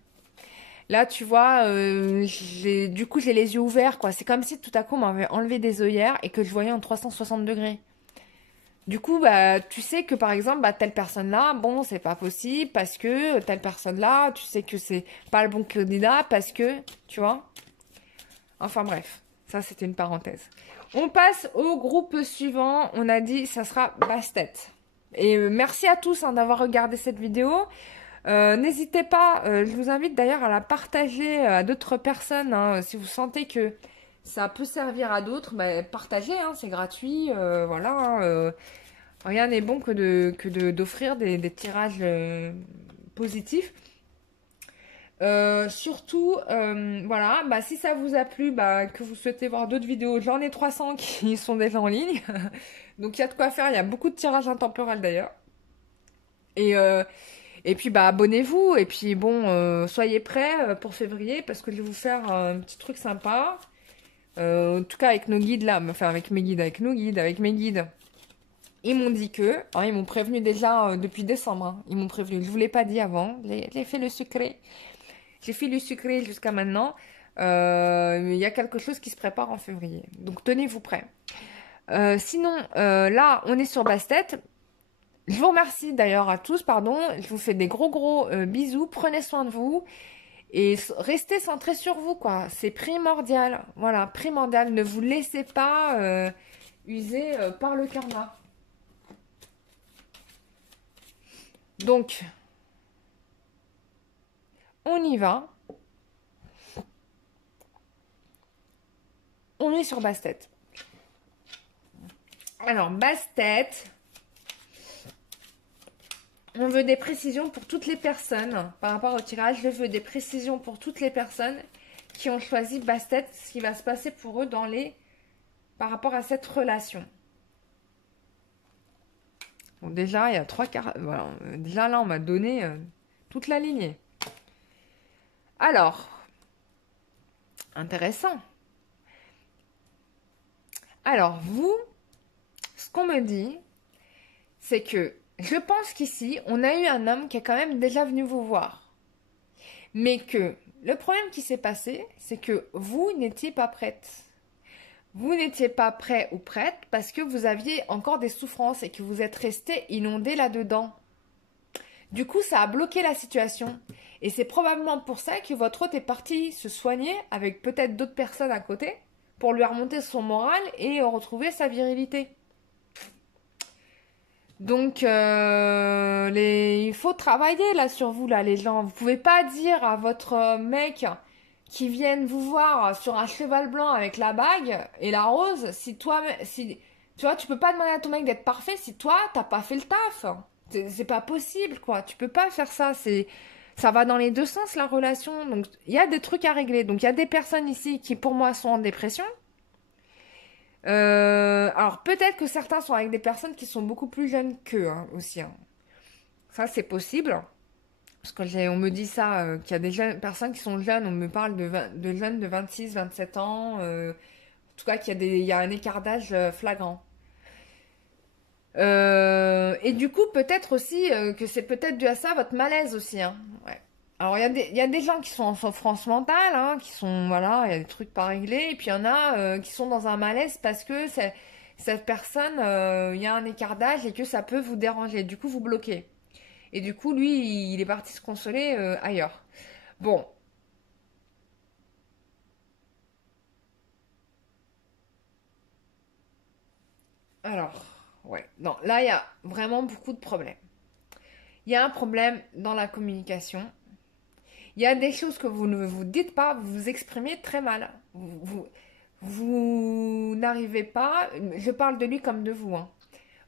Là, tu vois, du coup, j'ai les yeux ouverts, quoi. C'est comme si tout à coup, on m'avait enlevé des œillères et que je voyais en 360 degrés. Du coup, bah, tu sais que par exemple, bah, telle personne-là, bon, c'est pas possible parce que telle personne-là, tu sais que c'est pas le bon candidat parce que, tu vois. Enfin bref, ça c'était une parenthèse. On passe au groupe suivant. On a dit, ça sera Bastet. Et merci à tous hein, d'avoir regardé cette vidéo. N'hésitez pas, je vous invite d'ailleurs à la partager à d'autres personnes. Hein, si vous sentez que ça peut servir à d'autres, bah, partagez, hein, c'est gratuit. Voilà. Hein, rien n'est bon d'offrir des tirages positifs. Surtout, voilà, bah, si ça vous a plu, bah, que vous souhaitez voir d'autres vidéos, j'en ai 300 qui sont déjà en ligne. Donc il y a de quoi faire, il y a beaucoup de tirages intemporels d'ailleurs. Et puis bah abonnez-vous et puis bon soyez prêts pour février parce que je vais vous faire un petit truc sympa. En tout cas avec nos guides là, enfin avec mes guides, avec nos guides, avec mes guides. Ils m'ont dit que, hein, ils m'ont prévenu déjà depuis décembre. Hein, ils m'ont prévenu, je vous l'ai pas dit avant. J'ai fait le secret. J'ai fait le secret jusqu'à maintenant. Il y a quelque chose qui se prépare en février. Donc tenez-vous prêts. Sinon là on est sur Bastet. Je vous remercie d'ailleurs à tous, pardon. Je vous fais des gros bisous. Prenez soin de vous et restez centrés sur vous, quoi. C'est primordial. Voilà, primordial. Ne vous laissez pas user par le karma. Donc, on y va. On est sur Bastet. Alors, Bastet. On veut des précisions pour toutes les personnes. Par rapport au tirage, je veux des précisions pour toutes les personnes qui ont choisi Bastet, ce qui va se passer pour eux par rapport à cette relation. Donc déjà, il y a 3 cartes. Voilà. Déjà là, on m'a donné toute la lignée. Alors, intéressant. Alors, vous, ce qu'on me dit, c'est que je pense qu'ici, on a eu un homme qui est quand même déjà venu vous voir. Mais que le problème qui s'est passé, c'est que vous n'étiez pas prête. Vous n'étiez pas prêt ou prête parce que vous aviez encore des souffrances et que vous êtes resté inondé là-dedans. Du coup, ça a bloqué la situation. Et c'est probablement pour ça que votre hôte est parti se soigner avec peut-être d'autres personnes à côté pour lui remonter son moral et retrouver sa virilité. Donc, il faut travailler là sur vous, là, les gens. Vous pouvez pas dire à votre mec qui vienne vous voir sur un cheval blanc avec la bague et la rose, tu vois, tu peux pas demander à ton mec d'être parfait si toi, t'as pas fait le taf. C'est pas possible, quoi. Tu peux pas faire ça. Ça va dans les deux sens, la relation. Donc, il y a des trucs à régler. Donc, il y a des personnes ici qui, pour moi, sont en dépression. Alors peut-être que certains sont avec des personnes qui sont beaucoup plus jeunes qu'eux hein, aussi. Hein. Ça c'est possible. Parce que on me dit ça, qu'il y a des personnes qui sont jeunes, on me parle de jeunes de 26, 27 ans. En tout cas qu'il y a un écart d'âge flagrant. Et du coup, peut-être aussi que c'est peut-être dû à ça, votre malaise aussi, hein. Ouais. Alors, il y a des gens qui sont en souffrance mentale, hein, qui sont, voilà, il y a des trucs pas réglés, et puis il y en a qui sont dans un malaise parce que cette personne, il y a un écart d'âge et que ça peut vous déranger. Du coup, vous bloquez. Et du coup, lui, il est parti se consoler ailleurs. Bon, alors, ouais, non, là, il y a vraiment beaucoup de problèmes. Il y a un problème dans la communication. Il y a des choses que vous ne vous dites pas, vous vous exprimez très mal. Vous n'arrivez pas, je parle de lui comme de vous, hein.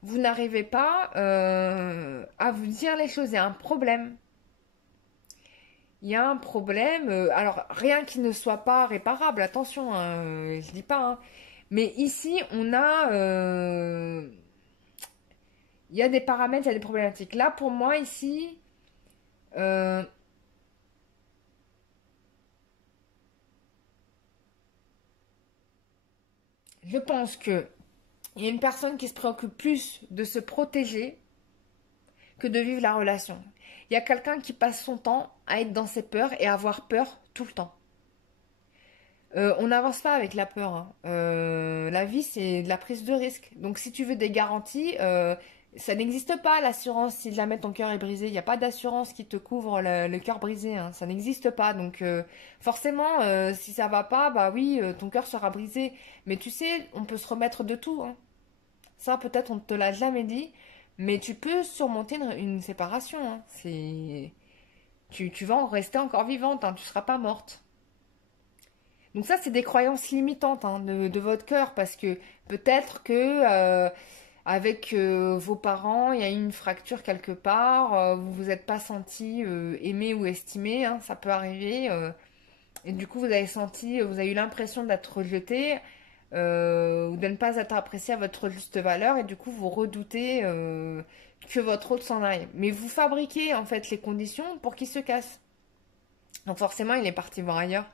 Vous n'arrivez pas à vous dire les choses. Il y a un problème. Il y a un problème. Alors, rien qui ne soit pas réparable, attention, hein, je dis pas, hein. Mais ici, il y a des paramètres, il y a des problématiques. Là, pour moi, ici, euh, je pense que il y a une personne qui se préoccupe plus de se protéger que de vivre la relation. Il y a quelqu'un qui passe son temps à être dans ses peurs et à avoir peur tout le temps. On n'avance pas avec la peur, hein. La vie, c'est de la prise de risque. Donc, si tu veux des garanties, ça n'existe pas l'assurance si jamais ton cœur est brisé. Il n'y a pas d'assurance qui te couvre le cœur brisé, hein. Ça n'existe pas. Donc, forcément, si ça va pas, bah oui, ton cœur sera brisé. Mais tu sais, on peut se remettre de tout, hein. Ça, peut-être, on ne te l'a jamais dit. Mais tu peux surmonter une séparation, hein. Tu vas en rester encore vivante, hein. Tu ne seras pas morte. Donc ça, c'est des croyances limitantes, hein, de votre cœur, parce que peut-être que avec vos parents, il y a eu une fracture quelque part, vous vous êtes pas senti aimé ou estimé, hein, ça peut arriver, et du coup vous avez senti, vous avez eu l'impression d'être rejeté ou de ne pas être apprécié à votre juste valeur, et du coup vous redoutez que votre autre s'en aille. Mais vous fabriquez en fait les conditions pour qu'il se casse. Donc forcément, il est parti voir ailleurs.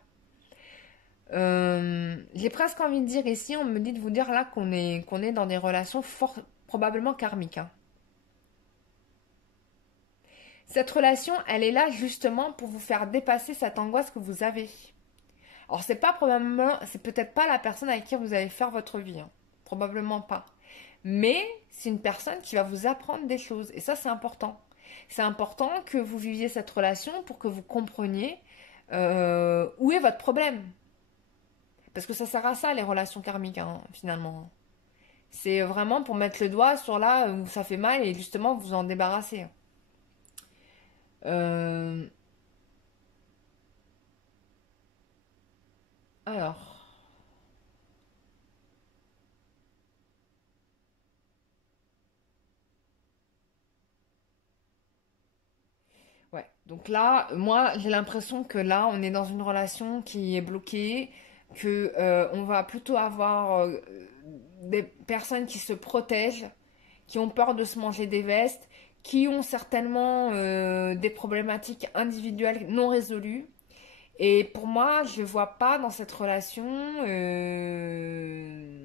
J'ai presque envie de dire ici, on me dit de vous dire là qu'on est dans des relations fort, probablement karmiques, hein. Cette relation, elle est là justement pour vous faire dépasser cette angoisse que vous avez. Alors c'est pas probablement, c'est peut-être pas la personne avec qui vous allez faire votre vie, hein. Probablement pas. Mais c'est une personne qui va vous apprendre des choses et ça c'est important. C'est important que vous viviez cette relation pour que vous compreniez où est votre problème. Parce que ça sert à ça les relations karmiques, hein, finalement. C'est vraiment pour mettre le doigt sur là où ça fait mal et justement vous en débarrasser. Euh, alors, ouais. Donc là, moi, j'ai l'impression que là, on est dans une relation qui est bloquée, que on va plutôt avoir des personnes qui se protègent, qui ont peur de se manger des vestes, qui ont certainement des problématiques individuelles non résolues. Et pour moi, je ne vois pas dans cette relation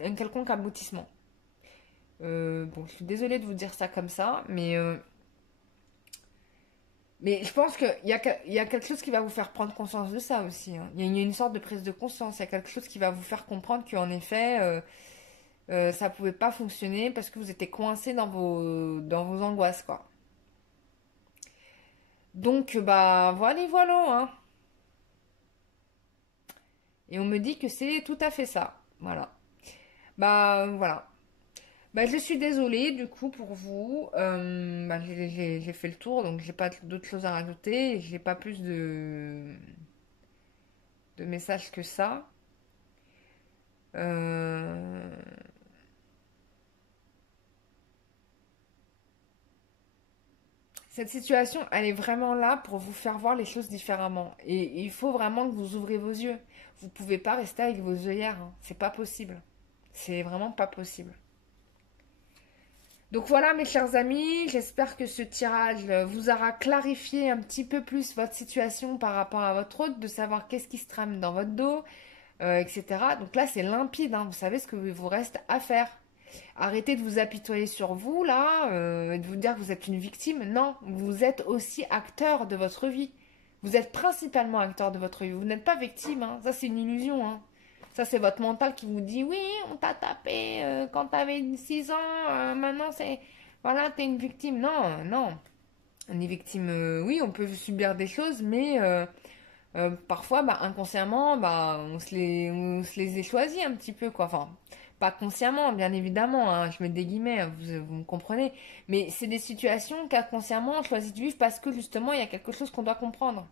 un quelconque aboutissement. Bon, je suis désolée de vous dire ça comme ça, mais je pense il y a quelque chose qui va vous faire prendre conscience de ça aussi, hein. Il y a une sorte de prise de conscience, il y a quelque chose qui va vous faire comprendre qu'en effet, ça pouvait pas fonctionner parce que vous étiez coincé dans vos angoisses, quoi. Donc, bah, voilà, voilà, hein. Et on me dit que c'est tout à fait ça. Voilà. Bah, voilà. Bah, je suis désolée du coup pour vous. Bah, j'ai fait le tour, donc j'ai pas d'autres choses à rajouter. J'ai pas plus de messages que ça. Euh, Cette situation, elle est vraiment là pour vous faire voir les choses différemment. Et il faut vraiment que vous ouvrez vos yeux. Vous pouvez pas rester avec vos œillères, hein. C'est pas possible. C'est vraiment pas possible. Donc voilà mes chers amis, j'espère que ce tirage vous aura clarifié un petit peu plus votre situation par rapport à votre hôte, de savoir qu'est-ce qui se trame dans votre dos, etc. Donc là c'est limpide, hein, vous savez ce que vous reste à faire. Arrêtez de vous apitoyer sur vous, là, et de vous dire que vous êtes une victime. Non, vous êtes aussi acteur de votre vie. Vous êtes principalement acteur de votre vie. Vous n'êtes pas victime, hein. Ça, c'est une illusion, hein. Ça, c'est votre mental qui vous dit, oui, on t'a tapé quand t'avais 6 ans, maintenant, c'est... Voilà, t'es une victime. Non, non. On est victime, oui, on peut subir des choses, mais parfois, bah, inconsciemment, bah, on se les est choisis un petit peu, quoi. Enfin, pas consciemment, bien évidemment, hein, je mets des guillemets, hein, vous me comprenez. Mais c'est des situations qu'inconsciemment, on choisit de vivre parce que justement, il y a quelque chose qu'on doit comprendre.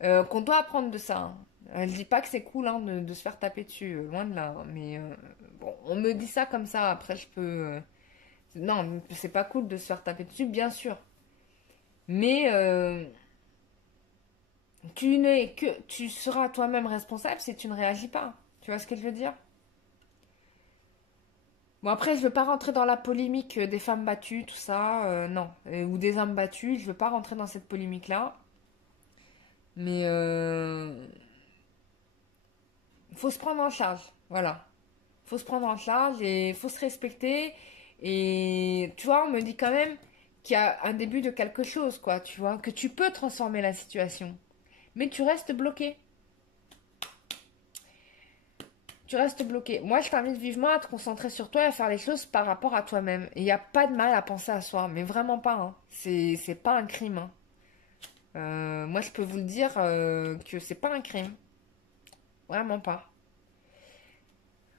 Qu'on doit apprendre de ça, hein. Je dis pas que c'est cool hein, de se faire taper dessus, loin de là. Mais bon, on me dit ça comme ça, après je peux... non, c'est pas cool de se faire taper dessus, bien sûr. Mais tu seras toi-même responsable si tu ne réagis pas. Tu vois ce que je veux dire? Bon, après, je veux pas rentrer dans la polémique des femmes battues, tout ça, non. Ou des hommes battus, je veux pas rentrer dans cette polémique-là. Mais faut se prendre en charge, voilà. Faut se prendre en charge et faut se respecter. Et tu vois, on me dit quand même qu'il y a un début de quelque chose, quoi, tu vois, que tu peux transformer la situation. Mais tu restes bloqué. Tu restes bloqué. Moi, je t'invite vivement à te concentrer sur toi et à faire les choses par rapport à toi-même. Il n'y a pas de mal à penser à soi, mais vraiment pas, hein. C'est pas un crime, hein. Moi, je peux vous le dire que c'est pas un crime. Vraiment pas.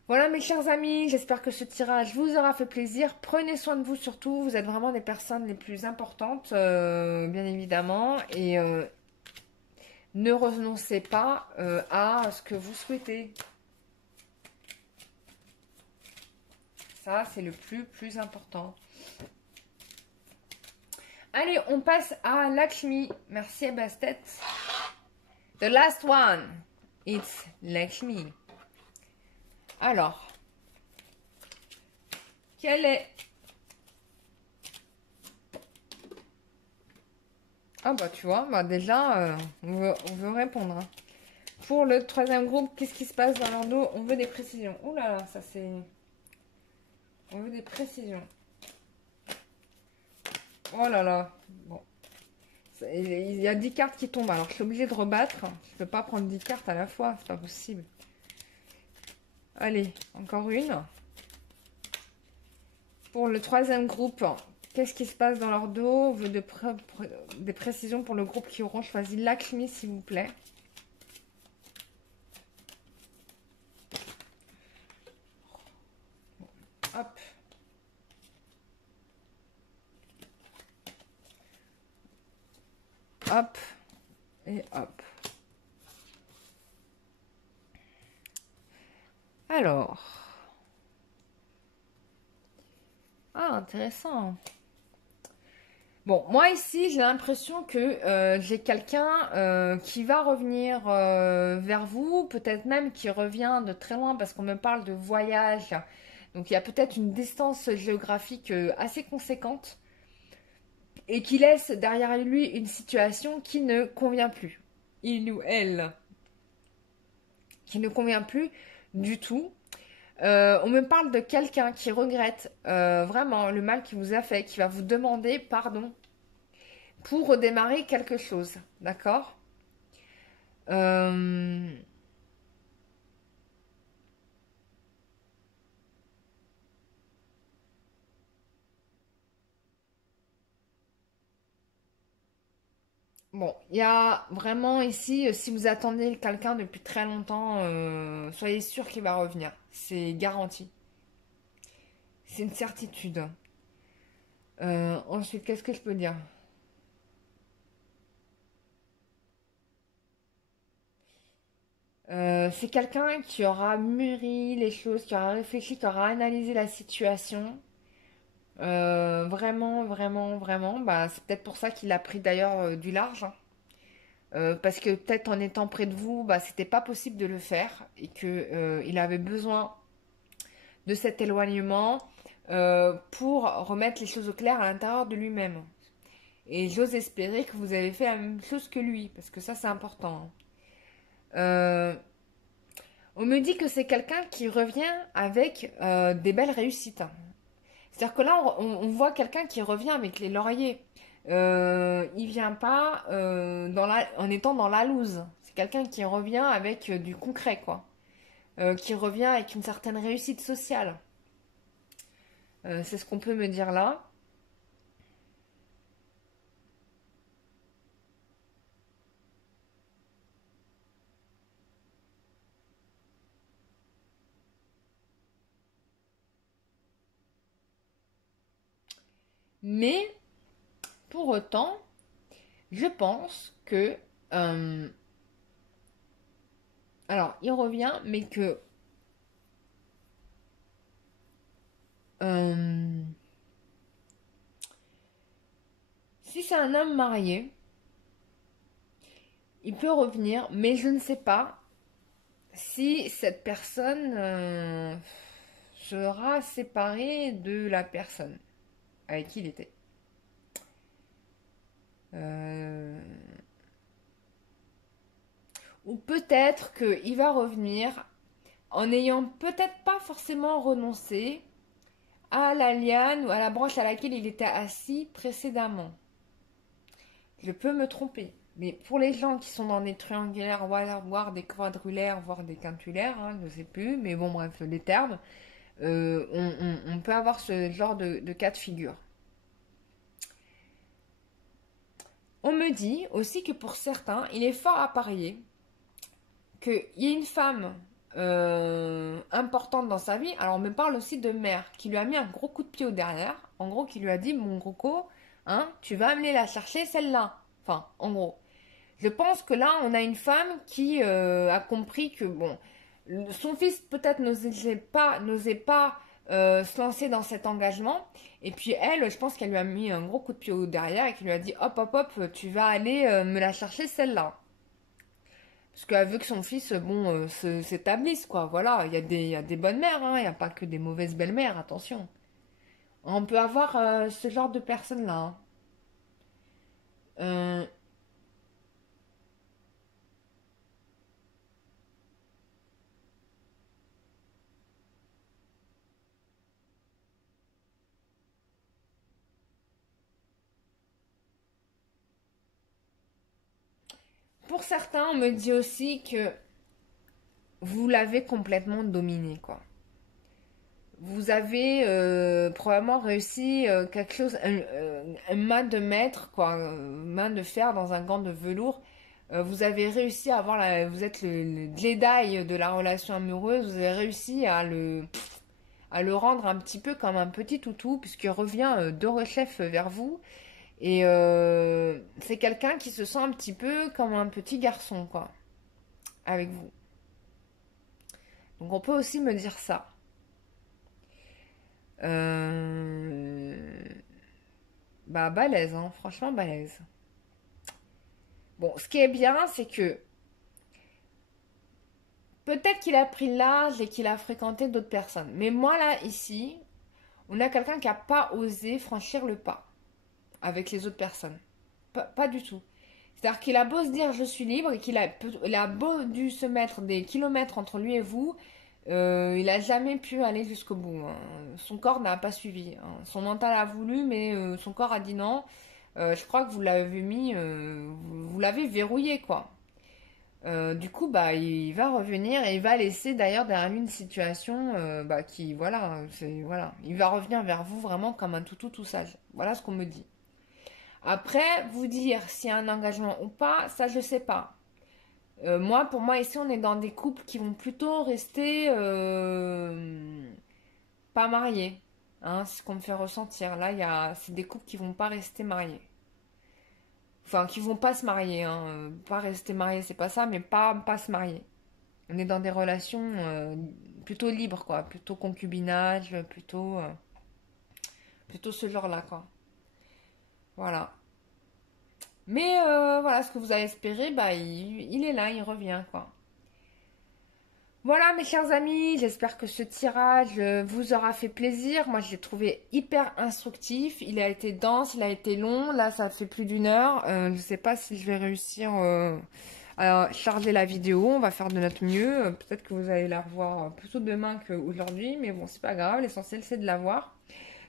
Voilà, mes chers amis, j'espère que ce tirage vous aura fait plaisir. Prenez soin de vous surtout. Vous êtes vraiment des personnes les plus importantes, bien évidemment. Et ne renoncez pas à ce que vous souhaitez. Ça, c'est le plus important. Allez, on passe à Lakshmi. Merci, Bastet. The last one, it's Lakshmi. Alors, quel est... Ah bah tu vois, bah déjà, on veut répondre, hein. Pour le troisième groupe, qu'est-ce qui se passe dans leur dos? On veut des précisions. Oh là là, ça c'est... On veut des précisions. Oh là là. Bon. Il y a 10 cartes qui tombent. Alors, je suis obligée de rebattre. Je ne peux pas prendre 10 cartes à la fois. C'est pas possible. Allez, encore une. Pour le troisième groupe, qu'est-ce qui se passe dans leur dos? On veut des précisions pour le groupe qui auront choisi Lakshmi, s'il vous plaît. Hop. Hop. Et hop. Alors. Ah, intéressant. Bon, moi ici, j'ai l'impression que j'ai quelqu'un qui va revenir vers vous, peut-être même qui revient de très loin parce qu'on me parle de voyage. Donc il y a peut-être une distance géographique assez conséquente et qui laisse derrière lui une situation qui ne convient plus. Il ou elle, qui ne convient plus du tout. On me parle de quelqu'un qui regrette vraiment le mal qu'il vous a fait, qui va vous demander pardon pour redémarrer quelque chose, d'accord? euh, Bon, il y a vraiment ici, si vous attendez quelqu'un depuis très longtemps, soyez sûr qu'il va revenir. C'est garanti. C'est une certitude. Ensuite, qu'est-ce que je peux dire? C'est quelqu'un qui aura mûri les choses, qui aura réfléchi, qui aura analysé la situation. Vraiment, vraiment, vraiment. Bah, c'est peut-être pour ça qu'il a pris d'ailleurs du large, hein. Parce que peut-être en étant près de vous, bah, c'était pas possible de le faire et que il avait besoin de cet éloignement pour remettre les choses au clair à l'intérieur de lui-même. Et j'ose espérer que vous avez fait la même chose que lui, parce que ça c'est important, hein. On me dit que c'est quelqu'un qui revient avec des belles réussites. C'est-à-dire que là, on voit quelqu'un qui revient avec les lauriers. Il vient pas en étant dans la loose. C'est quelqu'un qui revient avec du concret, quoi. Qui revient avec une certaine réussite sociale. C'est ce qu'on peut me dire là. Mais, pour autant, je pense que... alors, il revient, mais que... si c'est un homme marié, il peut revenir, mais je ne sais pas si cette personne sera séparée de la personne avec qui il était. Ou peut-être qu'il va revenir en n'ayant peut-être pas forcément renoncé à la liane ou à la branche à laquelle il était assis précédemment. Je peux me tromper. Mais pour les gens qui sont dans des triangulaires, voire des quadrangulaires, voire des quintulaires, hein, je ne sais plus, mais bon bref, les termes, on peut avoir ce genre de cas de figure. On me dit aussi que pour certains, il est fort à parier qu'il y ait une femme importante dans sa vie. Alors on me parle aussi de mère qui lui a mis un gros coup de pied au derrière. En gros, qui lui a dit, mon Coco, hein, tu vas amener la chercher celle-là. Enfin, en gros. Je pense que là, on a une femme qui a compris que, bon, son fils peut-être n'osait pas se lancer dans cet engagement. Et puis elle, je pense qu'elle lui a mis un gros coup de pied au derrière et qu'elle lui a dit, hop, hop, hop, tu vas aller me la chercher celle-là. Parce qu'elle veut que son fils, bon, s'établisse, quoi. Voilà, il y a des bonnes mères, hein. Il n'y a pas que des mauvaises belles-mères, attention. On peut avoir ce genre de personnes-là, hein. Euh, pour certains, on me dit aussi que vous l'avez complètement dominé, quoi. Vous avez probablement réussi quelque chose, une main de maître, quoi, main de fer dans un gant de velours. Vous avez réussi à avoir vous êtes le Jedi de la relation amoureuse. Vous avez réussi à le rendre un petit peu comme un petit toutou, puisqu'il revient de rechef vers vous. Et c'est quelqu'un qui se sent un petit peu comme un petit garçon, quoi, avec vous. Donc on peut aussi me dire ça. Bah balèze, hein, franchement balèze. Bon, ce qui est bien, c'est que peut-être qu'il a pris l'âge et qu'il a fréquenté d'autres personnes. Mais moi là, ici, on a quelqu'un qui n'a pas osé franchir le pas avec les autres personnes. Pas du tout. C'est-à-dire qu'il a beau se dire je suis libre et il a beau dû se mettre des kilomètres entre lui et vous, il n'a jamais pu aller jusqu'au bout, hein. Son corps n'a pas suivi, hein. Son mental a voulu, mais son corps a dit non. Je crois que vous l'avez mis, vous l'avez verrouillé, quoi. Du coup, bah, il va revenir et il va laisser d'ailleurs derrière lui une situation bah, qui, voilà, voilà. Il va revenir vers vous vraiment comme un toutou tout sage. Voilà ce qu'on me dit. Après, vous dire s'il y a un engagement ou pas, ça je sais pas. Moi, pour moi, ici, on est dans des couples qui vont plutôt rester pas mariés. Hein, c'est ce qu'on me fait ressentir. Là, c'est des couples qui vont pas rester mariés. Enfin, qui vont pas se marier, hein. Pas rester mariés, c'est pas ça, mais pas se marier. On est dans des relations plutôt libres, quoi. Plutôt concubinage, plutôt ce genre-là, quoi. Voilà. Mais voilà, ce que vous avez espéré, bah, il est là, il revient, quoi. Voilà, mes chers amis, j'espère que ce tirage vous aura fait plaisir. Moi, je l'ai trouvé hyper instructif. Il a été dense, il a été long. Là, ça fait plus d'1 heure. Je ne sais pas si je vais réussir à charger la vidéo. On va faire de notre mieux. Peut-être que vous allez la revoir plutôt demain qu'aujourd'hui, mais bon, c'est pas grave. L'essentiel, c'est de la voir.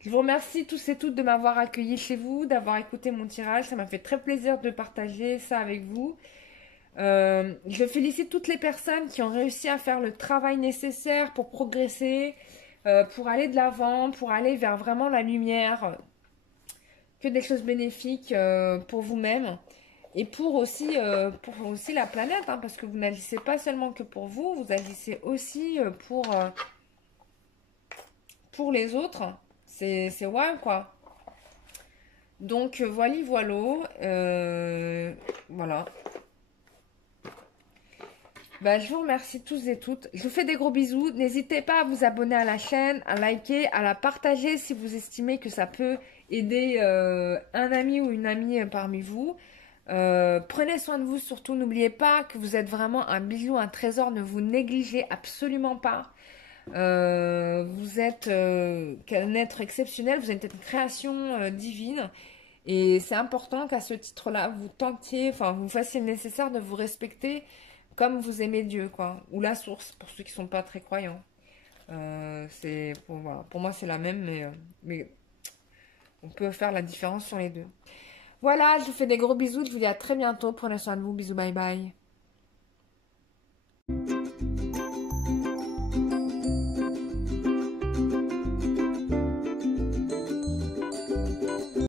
Je vous remercie tous et toutes de m'avoir accueilli chez vous, d'avoir écouté mon tirage. Ça m'a fait très plaisir de partager ça avec vous. Je félicite toutes les personnes qui ont réussi à faire le travail nécessaire pour progresser, pour aller de l'avant, pour aller vers vraiment la lumière, que des choses bénéfiques pour vous-même et pour aussi la planète, hein, parce que vous n'agissez pas seulement que pour vous, vous agissez aussi pour les autres. C'est ouais, quoi. Donc, voilà, voilà. Bah, je vous remercie tous et toutes. Je vous fais des gros bisous. N'hésitez pas à vous abonner à la chaîne, à liker, à la partager si vous estimez que ça peut aider un ami ou une amie parmi vous. Prenez soin de vous surtout. N'oubliez pas que vous êtes vraiment un bijou, un trésor. Ne vous négligez absolument pas. Vous êtes un être exceptionnel. Vous êtes une création divine. Et c'est important qu'à ce titre-là, vous tentiez, enfin, vous fassiez le nécessaire de vous respecter comme vous aimez Dieu, quoi. Ou la source, pour ceux qui sont pas très croyants. Voilà. Pour moi, c'est la même, mais on peut faire la différence sur les deux. Voilà, je vous fais des gros bisous. Je vous dis à très bientôt. Prenez soin de vous. Bisous, bye bye.